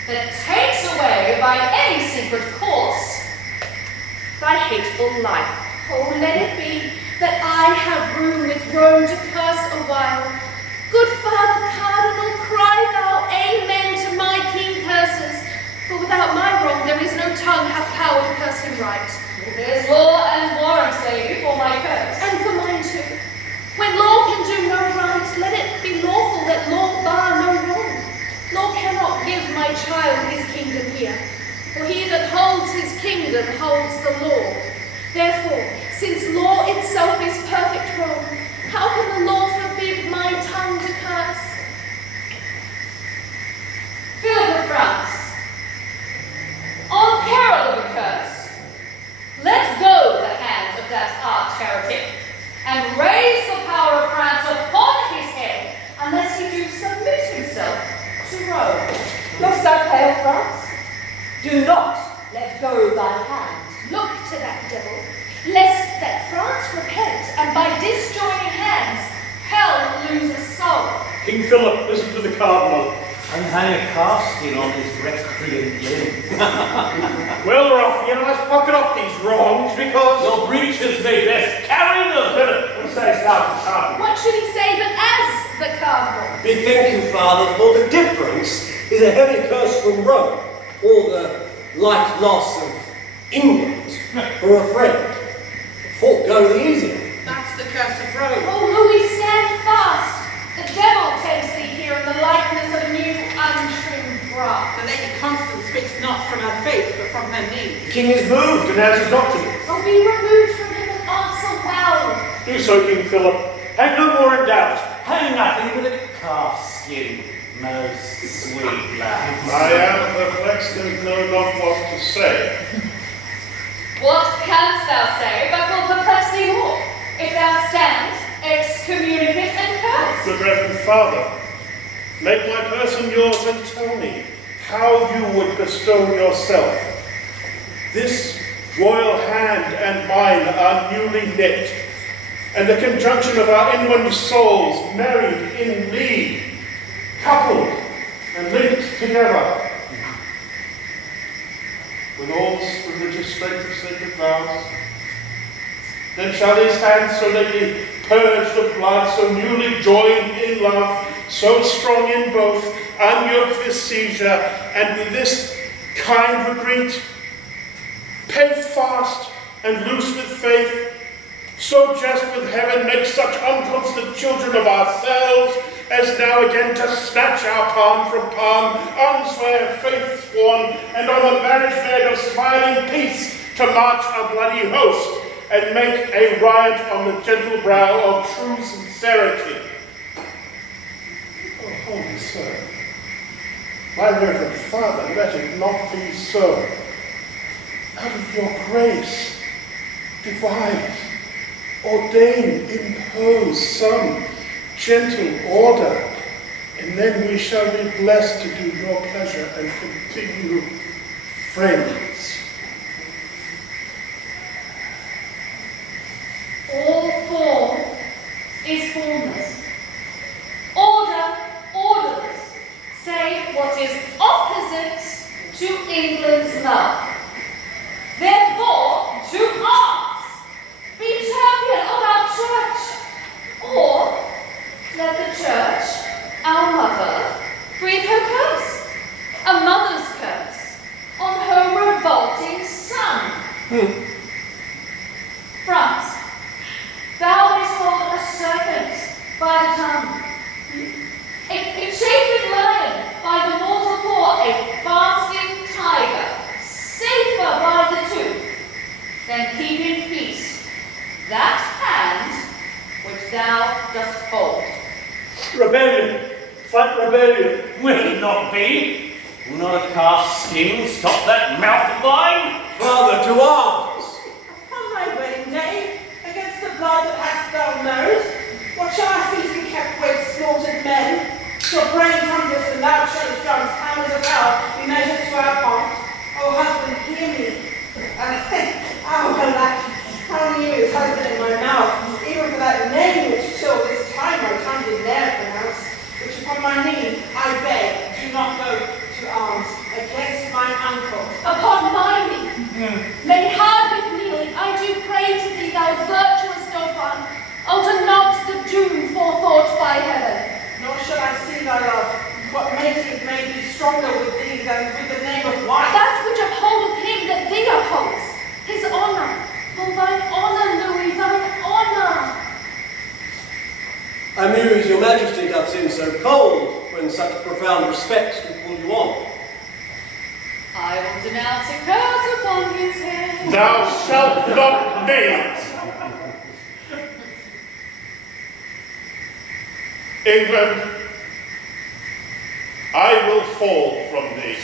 that takes away by any secret course thy hateful life. Oh, let it be that I have room with Rome to curse a while. Good Father Cardinal, cry thou amen to my king curses, for without my wrong there is no tongue hath power to curse him right. There's law and warrant, lady, for my curse. And for mine too. When law can do no right, let it be lawful that law bar no wrong. Law cannot give my child his kingdom here, for he that holds his kingdom holds the law. Therefore, since law itself is perfect wrong, how can the law forbid my tongue to curse? Philip of France, on peril of a curse, let go the hand of that arch heretic, and raise the power of France upon his head, unless he do submit himself to Rome. Dost thou pale, France? Do not let go thy hand. Look to that devil, lest that France repent, and by disjoining hands, hell lose a soul. King Philip, listen to the cardinal. And hang a casting on his recreant limb. Well, ruffian, let's pocket up these wrongs, because Your breeches may best carry them, Philip. what sayest thou to Charles? What should he say but as the cardinal? Bethink you, Father, for the difference is a heavy curse from Rome, or the light loss of England for a friend. Forego the easier. That's the curse of Rome. Oh, Louis, stand fast. The devil tempts thee here in the likeness of a new untrimmed bra. The Lady Constance speaks not from her faith, but from her need. The king is moved and answers not to this. Oh, be removed from him and answer well. Do so, King Philip. Hang no more in doubt. Hang nothing but a calf skin, most sweet lads. I am perplexed and know not what to say. What canst thou say, but will perplex thee more, if thou stand, excommunicate and curse? Good Reverend Father, make my person yours and tell me how you would bestow yourself. This royal hand and mine are newly knit, and the conjunction of our inward souls married in league, coupled and linked together. With all religious strength of sacred vows, then shall these hands so lately purged of blood, so newly joined in love, so strong in both, unyoke this seizure, and with this kind retreat, pay fast and loose with faith, so just with heaven make such unconstant children of ourselves, as now again to snatch our palm from palm, unswear faith sworn, and on the marriage bed of smiling peace to march a bloody host, and make a riot on the gentle brow of true sincerity. Oh, holy sir, my reverend father, let it not be so. Out of your grace, divide, ordain, impose some gentle order, and then we shall be blessed to do your pleasure and continue friends. All form is formless. Order, orderless, save what is opposite to England's love. Therefore, to arms! Be champion of our church! Or, let the church, our mother, breathe her curse, a mother's curse, on her revolting son. France, thou mayst hold a serpent by the tongue, a chafing lion by the mortal paw, a fasting tiger, safer by the tooth, than keep in peace that hand which thou dost hold. Rebellion! Fight rebellion! Will it not be? Will not a calf's skin stop that mouth of thine? Father, to arms! Upon thy wedding day, against the blood that hast thou married, what shall our feet be kept with slaughtered men? Till brain trumpets and loud church drums, hammers of hell, be measured to our pomp? O husband, hear me. How near is husband in my mouth, even for that name which till this time my tongue did ne'er pronounce, which upon my knee I beg, do not go to arms against my uncle. Upon my knee, lay hard with kneeling, I do pray to thee, thou virtuous Dauphin, alter not the doom forethought by heaven. Nor stronger with thee than with the name of wife. That which upholdeth him that thee upholds, his honour. Oh, thine honour, Louis, thine honour. I muse your majesty doth seem so cold, when such profound respects do pull you on. I will denounce a curse upon his head. Thou shalt not need. England, I will fall from thee.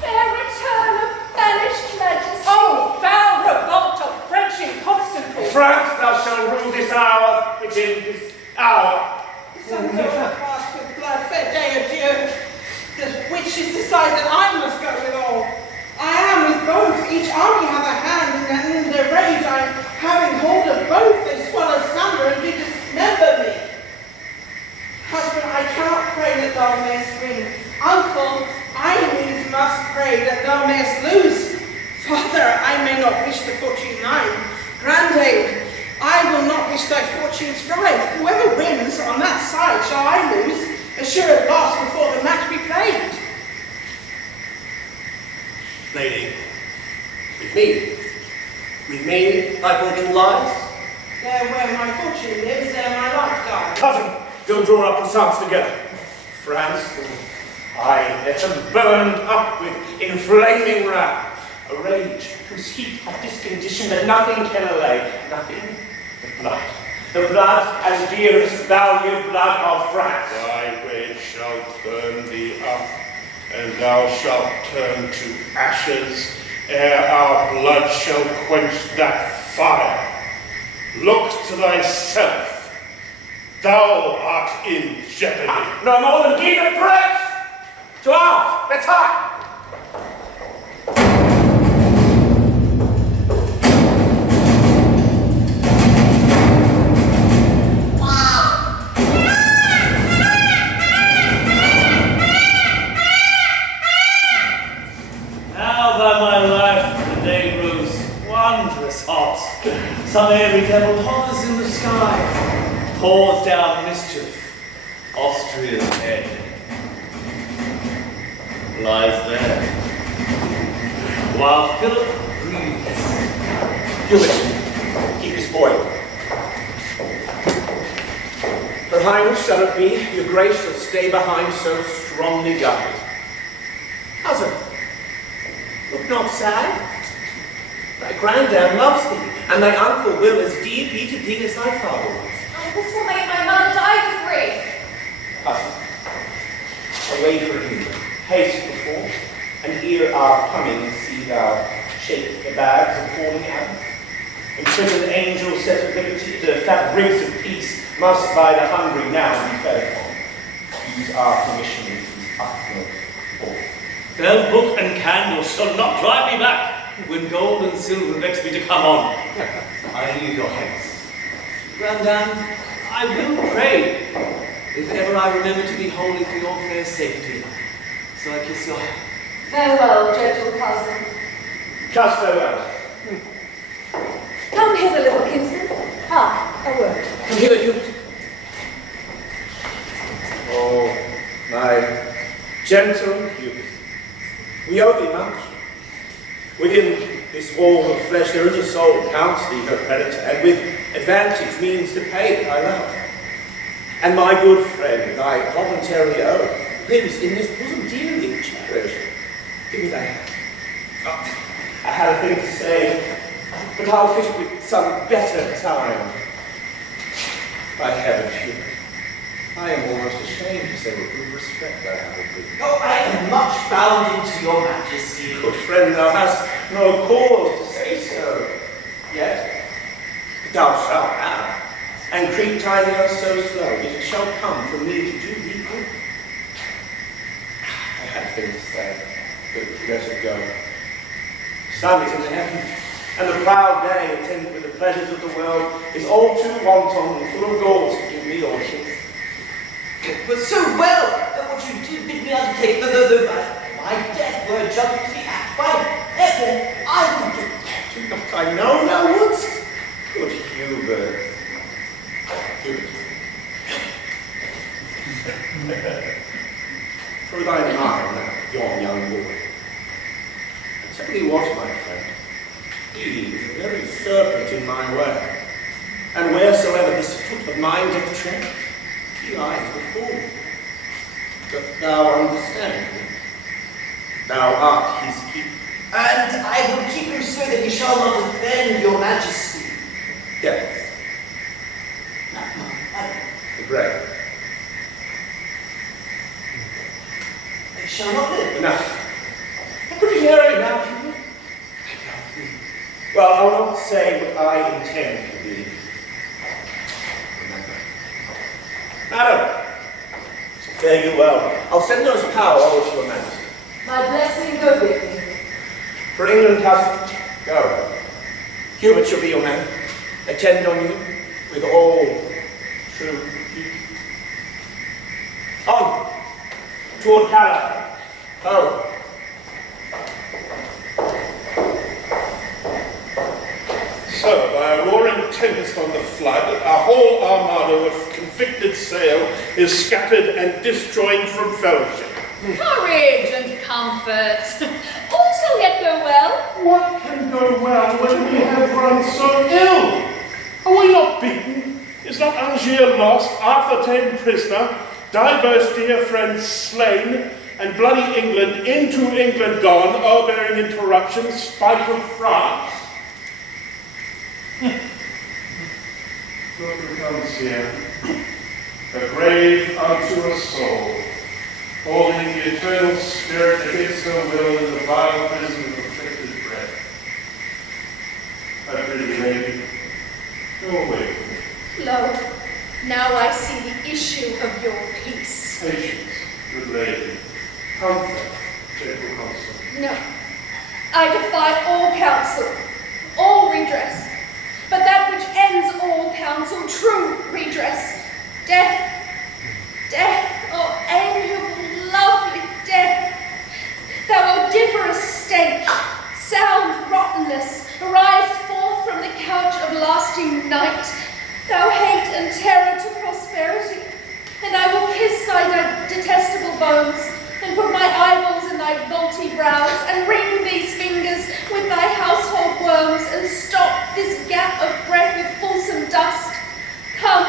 Fair return of banished majesty. Oh, foul revolt of French inconstancy! France, thou shalt rule this hour, within this hour. The sun's overcast with blood, fair day adieu. Which is the side that I must go with all? I am with both, each army hath a hand, and in their rage I, having hold of both, they swallow asunder and do dismember me. Husband, I cannot pray that thou mayest win. Uncle, I needs must pray that thou mayest lose. Father, I may not wish the fortune thine. Grandade, I will not wish thy fortune strive. Whoever wins on that side shall I lose, assured loss before the match be played. Lady, with me. With me, thy fortune lies. There where my fortune lives, there my life dies. Cousin, don't draw up the sons together. France, I let them burned up with inflaming wrath. A rage whose heat hath this condition that nothing can allay. Nothing but blood. The blood and dearest valued blood of France. Thy rage shall burn thee up, and thou shalt turn to ashes, ere our blood shall quench that fire. Look to thyself. Thou art in jeopardy. No more than deed of breath! To arms! Let's hide! Now by my life the day grows wondrous hot. Some airy devil hovers in the sky, pours down mischief. Austria's head lies there, while Philip breathes. Hubert, keep his boy. Her Highness, shall it be, your grace shall stay behind so strongly guarded. Cousin, look not sad. Thy granddad loves thee, and thy uncle will as dear be to thee as thy father was. Oh, this will make my mother die with grief. Cousin, away from England, haste before, and ere our coming see thou shake the bags of falling Adam. Imprisoned angels set at liberty, the fat bricks of peace must by the hungry now be fed upon. Use our commission with utmost force. Bell, book, and candle shall not drive me back when gold and silver vex me to come on. I need your highness. Grandam, I will pray, if ever I remember to be holy for your fair safety. So I kiss your hand. Farewell, gentle cousin. Cast farewell. Come hither, little kinsman. A word. Come hither, Hubert. Oh, my gentle Hubert, we owe thee much. Within this wall of flesh there is a soul, counts thee her credit, and with advantage means to pay thy love. And my good friend, thy voluntary oath, lives in this bosom dearly cherished. Give me thy hand. Oh, I had a thing to say, but I'll fit it with some better time. By heaven, Hubert, I am almost ashamed to say what good respect I have of thee. Oh, I am much bound into your majesty. Good friend, thou hast no cause to say so. Yet, thou shalt have, and creep time goes so slow, yet it shall come from me to do thee good. I had things to say, but let it go. Sun is in the heaven, and the proud day, attended with the pleasures of the world, is all too wanton and full of goals to give me all truth. But so well that what you did bid me undertake, though my death were judged to the act, by heaven, I would do. Do not I know thou wouldst? Good Hubert. Hubert. Through thine arm now. what, my friend? He is a very serpent in my way, and wheresoever this foot of mine doth tread, he lies before me. Dost thou understand me? Thou art his keeper. And I will keep him so that he shall not offend your majesty. Yes, the brave. They shall not live. Enough. Pretty near enough. Well, I'll not say what I intend to be. Remember. Madam, fare you well. I'll send those power over to your majesty. My blessing go with me. For England, cousin, go. Hubert shall be your man. Attend on you with all true duty. On, toward Calais. Home. So, by a roaring tempest on the flood, our whole armada of convicted sail is scattered and disjoined from fellowship. Courage and comfort. All shall yet go well. What can go well when we have run so ill? Are we not beaten? Is not Angiers lost, Arthur taken prisoner, divers dear friends slain, and bloody England into England gone, all bearing interruption, spite of France? Look who comes here, a grave unto a soul, holding the eternal spirit against her will in the vile prison of afflicted breath. My pretty lady, go away with me. Lo, now I see the issue of your peace. Patience, good lady. Comfort, gentle consort. No, I defy all counsel, all redress, but that which ends all counsel, true redress, death. Death, oh amiable, lovely death, thou odoriferous stench, sound rottenness, arise forth from the couch of lasting night, thou hate and terror to prosperity, and I will kiss thy detestable bones, and put my eyeballs in thy vaulty brows, and wring these fingers with thy household worms, and stop this gap of breath with fulsome dust. Come,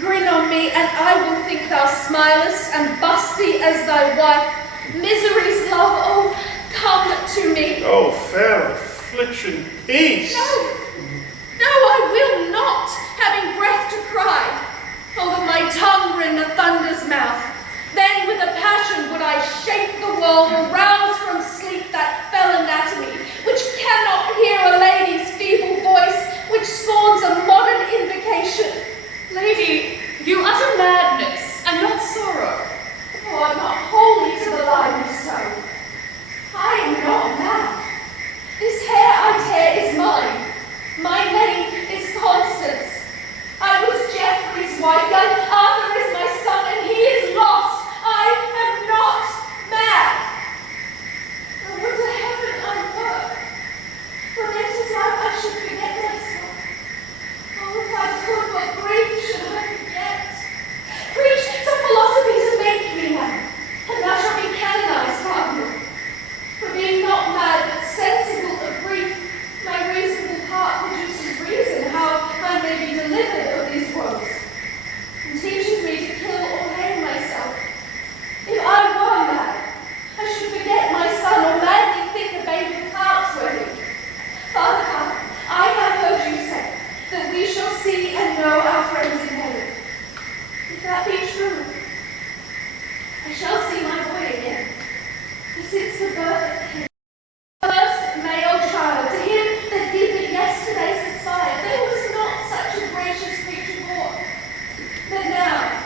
grin on me, and I will think thou smilest, and bust thee as thy wife. Misery's love, oh, come to me. Oh, fair affliction, peace! No, I will not, having breath to cry. Oh, that my tongue were in the thunder's mouth. Then with a passion would I shake the world, and rouse from sleep that fell anatomy, which cannot hear a lady's feeble voice, which scorns a modern invocation. Lady, you utter madness, and not sorrow. Oh, I'm not wholly to the lively soul. I am not mad. This hair I tear is mine. My name is Constance. I was Geoffrey's wife, and Arthur is my son, and he is lost. I am not mad. Oh, would to heaven I were. For it is like I should forget myself. Oh, if I could, what grief should I forget? Preach some philosophy to make me mad, and thou shalt be canonized, Cardinal. For being not mad, but sensible of grief, my reasonable heart produces reason how I may be delivered of these woes, and teaches me to kill or hang myself. If I were mad, I should forget my son, or madly think the babe of harps wedding. Father Carl, I have heard you say that we shall see and know our friends in heaven. If that be true, I shall see my boy again. For since the birth of him, first male child, to him that did but yesterday suspire, there was not such a gracious creature born. But now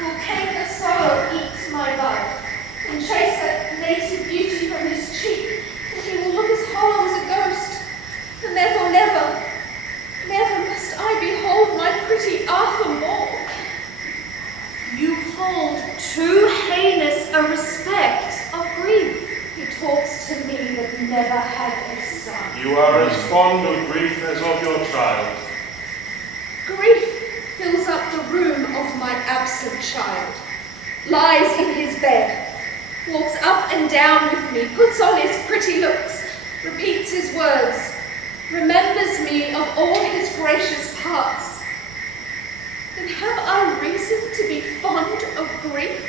will canker sorrow eat my bud, and chase that native beauty from his cheek, and he will look as hollow as a ghost. And therefore never, never must I behold my pretty Arthur more. You hold too heinous a respect of grief. He talks to me that never had a son. You are as fond of grief as of your child. Grief fills up the room of my absent child, lies in his bed, walks up and down with me, puts on his pretty looks, repeats his words, remembers me of all his gracious parts, then have I reason to be fond of grief?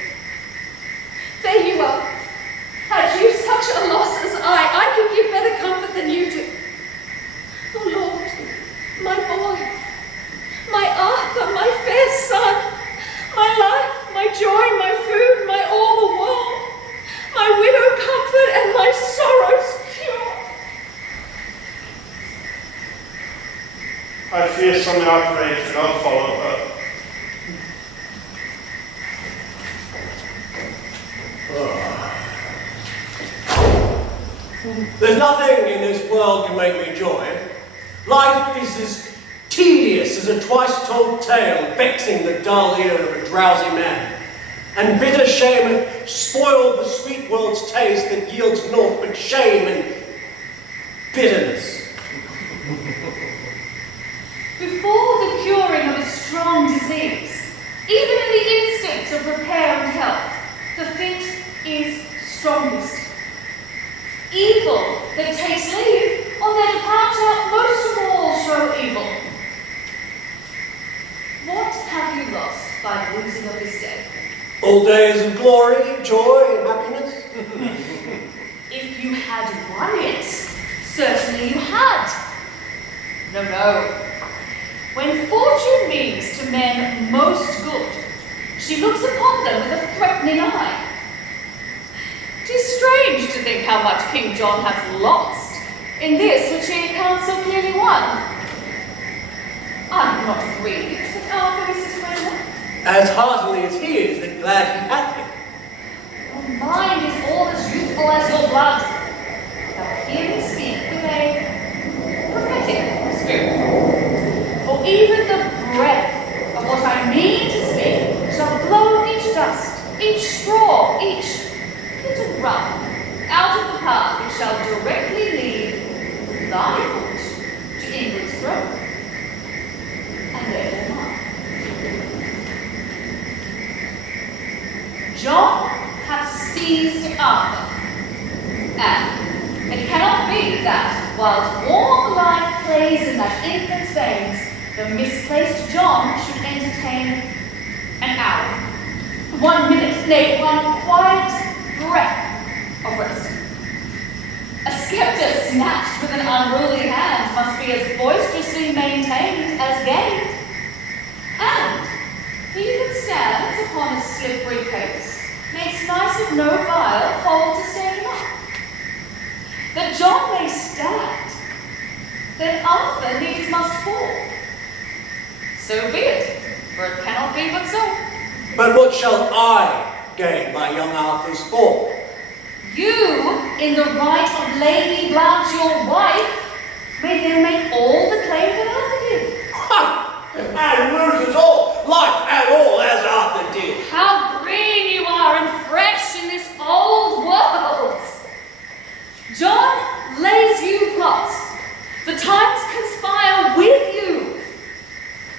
There you are. Had you such a loss as I could give better comfort than you do. Oh Lord, my boy, my Arthur, my fair son, my life, my joy, my food, my all the world, my widow comfort and my sorrows cure. I fear some outrage will not follow her. There's nothing in this world can make me joy. Life is as tedious as a twice-told tale, vexing the dull ear of a drowsy man. And bitter shame hath spoiled the sweet world's taste that yields naught but shame and bitterness. Before the curing of a strong disease, even in the instant of repair and health, the fit is strongest. Evil that takes leave on their departure most of all show evil. What have you lost by the losing of this day? All days of glory, joy, and happiness. If you had won it, certainly you had. No, no. When fortune means to men most good, she looks upon them with a threatening eye. 'Tis strange to think how much King John hath lost in this which he accounts so clearly won. I'm not grieved that Arthur is his prisoner. As heartily as he is, that glad he hath him. Your mind is all as youthful as your blood. Thou hear me speak with a prophetic spirit. For even the breath of what I mean to speak shall blow each dust, each straw, each little run out of the path which shall directly lead thy foot to England's throne. And therefore mine. John hath seized Arthur, and it cannot be that, whilst warm life plays in that infant's veins, the misplaced John should entertain an hour, 1 minute, nay, one quiet breath of rest. A sceptre snatched with an unruly hand must be as boisterously maintained as gained. And he that stands upon a slippery pace makes nice of no vile hold to stay him up. That John may stand, then Arthur needs must fall. So be it, for it cannot be but so. But what shall I gain by young Arthur's fall? You, in the right of Lady Blanche, your wife, may then make all the claim that Arthur did. Ha! And loses all, life and all, as Arthur did. How green you are and fresh in this old world! John lays you plots. The times conspire with you.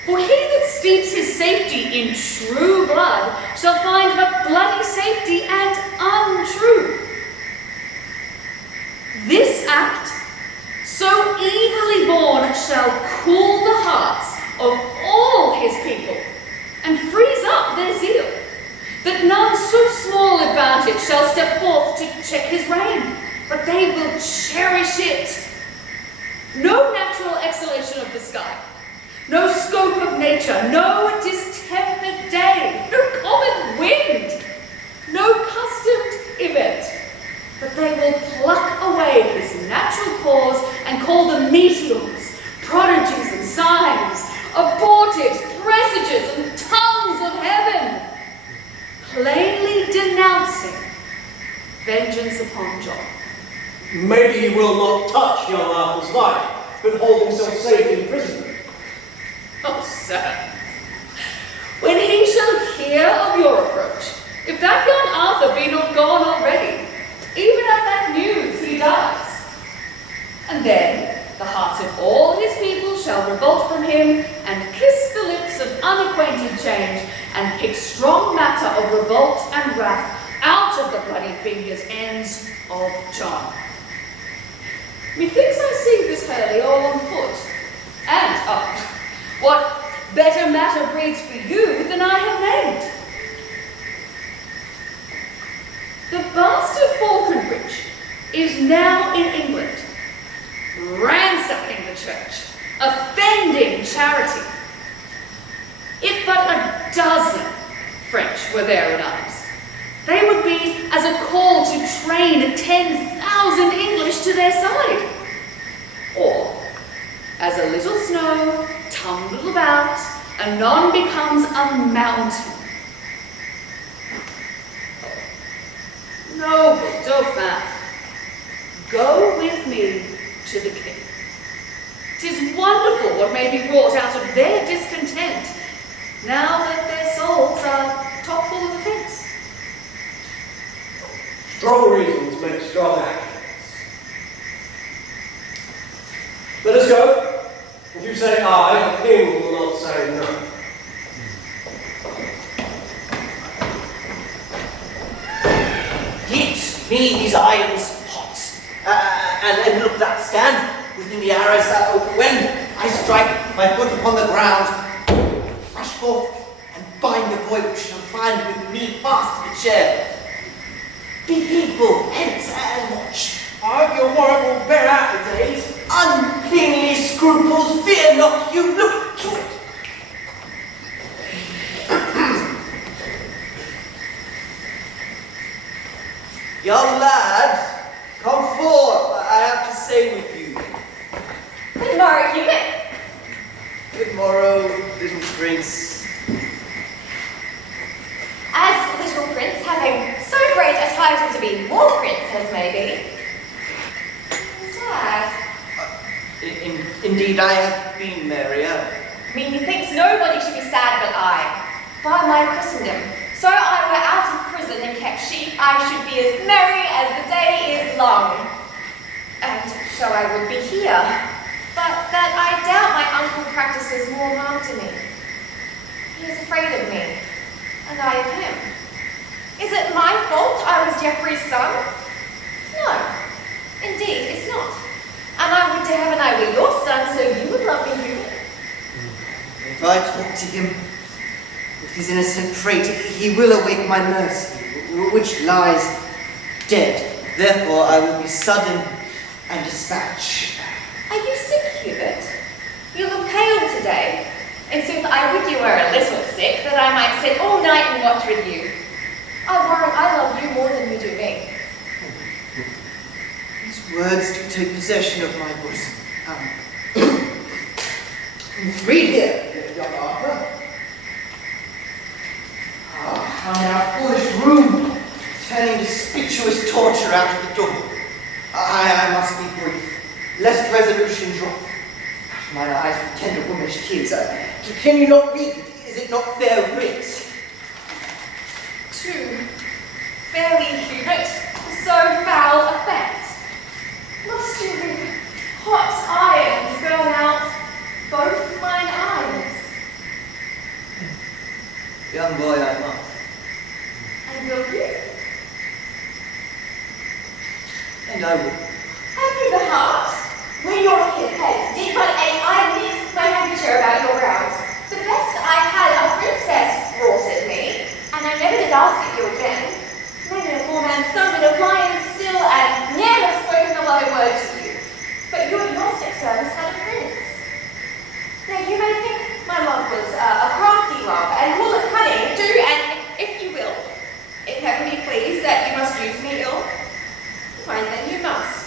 For he that steeps his safety in true blood shall find but bloody safety and untrue. This act, so evilly born, shall cool the hearts of all his people, and freeze up their zeal, that none so small advantage shall step forth to check his reign, but they will cherish it. No natural exhalation of the sky, no scope of nature, no distempered day, no common wind, no customed event, but they will pluck away his natural cause and call them meteors, prodigies and signs, aborted presages and tongues of heaven, plainly denouncing vengeance upon John. Maybe he will not touch young Arthur's life, but hold himself safe in prison. Oh, sir, when he shall hear of your approach, if that young Arthur be not gone already, even at that news he dies. And then the hearts of all his people shall revolt from him and kiss the lips of unacquainted change and pick strong matter of revolt and wrath out of the bloody fingers ends of John. Methinks I see this Hurley all on foot. And, what better matter breeds for you than I have named? The bastard Falconbridge is now in England, ransacking the church, offending charity. If but a dozen French were there in arms, they would be as a call to train 10,000 English to their side. Or, as a little snow tumbles about, anon becomes a mountain. Noble Dauphin, go with me to the king. 'Tis wonderful what may be wrought out of their discontent, now that their souls are top full of offence. Strong reasons make strong actions. Let us go. If you say aye, the king will not say no. Heat me these irons hot, and look that stand within the arrows. When I strike my foot upon the ground, rush forth and bind the boy which shall find with me fast to the chair. Be heedful, hence, and watch. Of your horrible bare appetite, uncleanly scruples, fear not, you look to it. Young lad, come forth, I have to say with you. Good morrow, Hubert. Good morrow, little prince. As little prince, having so great a title to be more princess, maybe. Sad. Indeed, I have been merrier. Methinks nobody should be sad but I. By my Christendom, so I were out of prison and kept sheep, I should be as merry as the day is long. And so I would be here, but that I doubt my uncle practices more harm to me. He is afraid of me, and I of him. Is it my fault I was Geoffrey's son? No, indeed it's not. And I would to heaven I were your son, so you would love me, Hubert. If I talk to him with his innocent prate, he will awake my mercy, which lies dead. Therefore I will be sudden and dispatch. Are you sick, Hubert? You look pale today. In sooth, I would you were a little sick, that I might sit all night and watch with you. I warrant I love you more than you do me. These words do take possession of my bosom. Read here, young Arthur. How now foolish room, turning to speechless torture out of the door. I must be brief, lest resolution drop. Mine eyes with tender womanish tears. Can you not read it? Is it not fair writ? Too fairly, Hubert, so foul effect. Must you with hot irons burn out both mine eyes? Young boy, I must. And will you? And I will. Have you the heart? When your kid head did but ache, I knit my handkerchief about your brows. The best I had a princess brought at me, and I never did ask it you again. Many a poor man's son would have lying still and ne'er have spoken a low word to you. But you at your sick service had a prince. Now you may think my love was a crafty love, and call it cunning, do, and if you will, if heaven be pleased that you must use me ill, why then you must.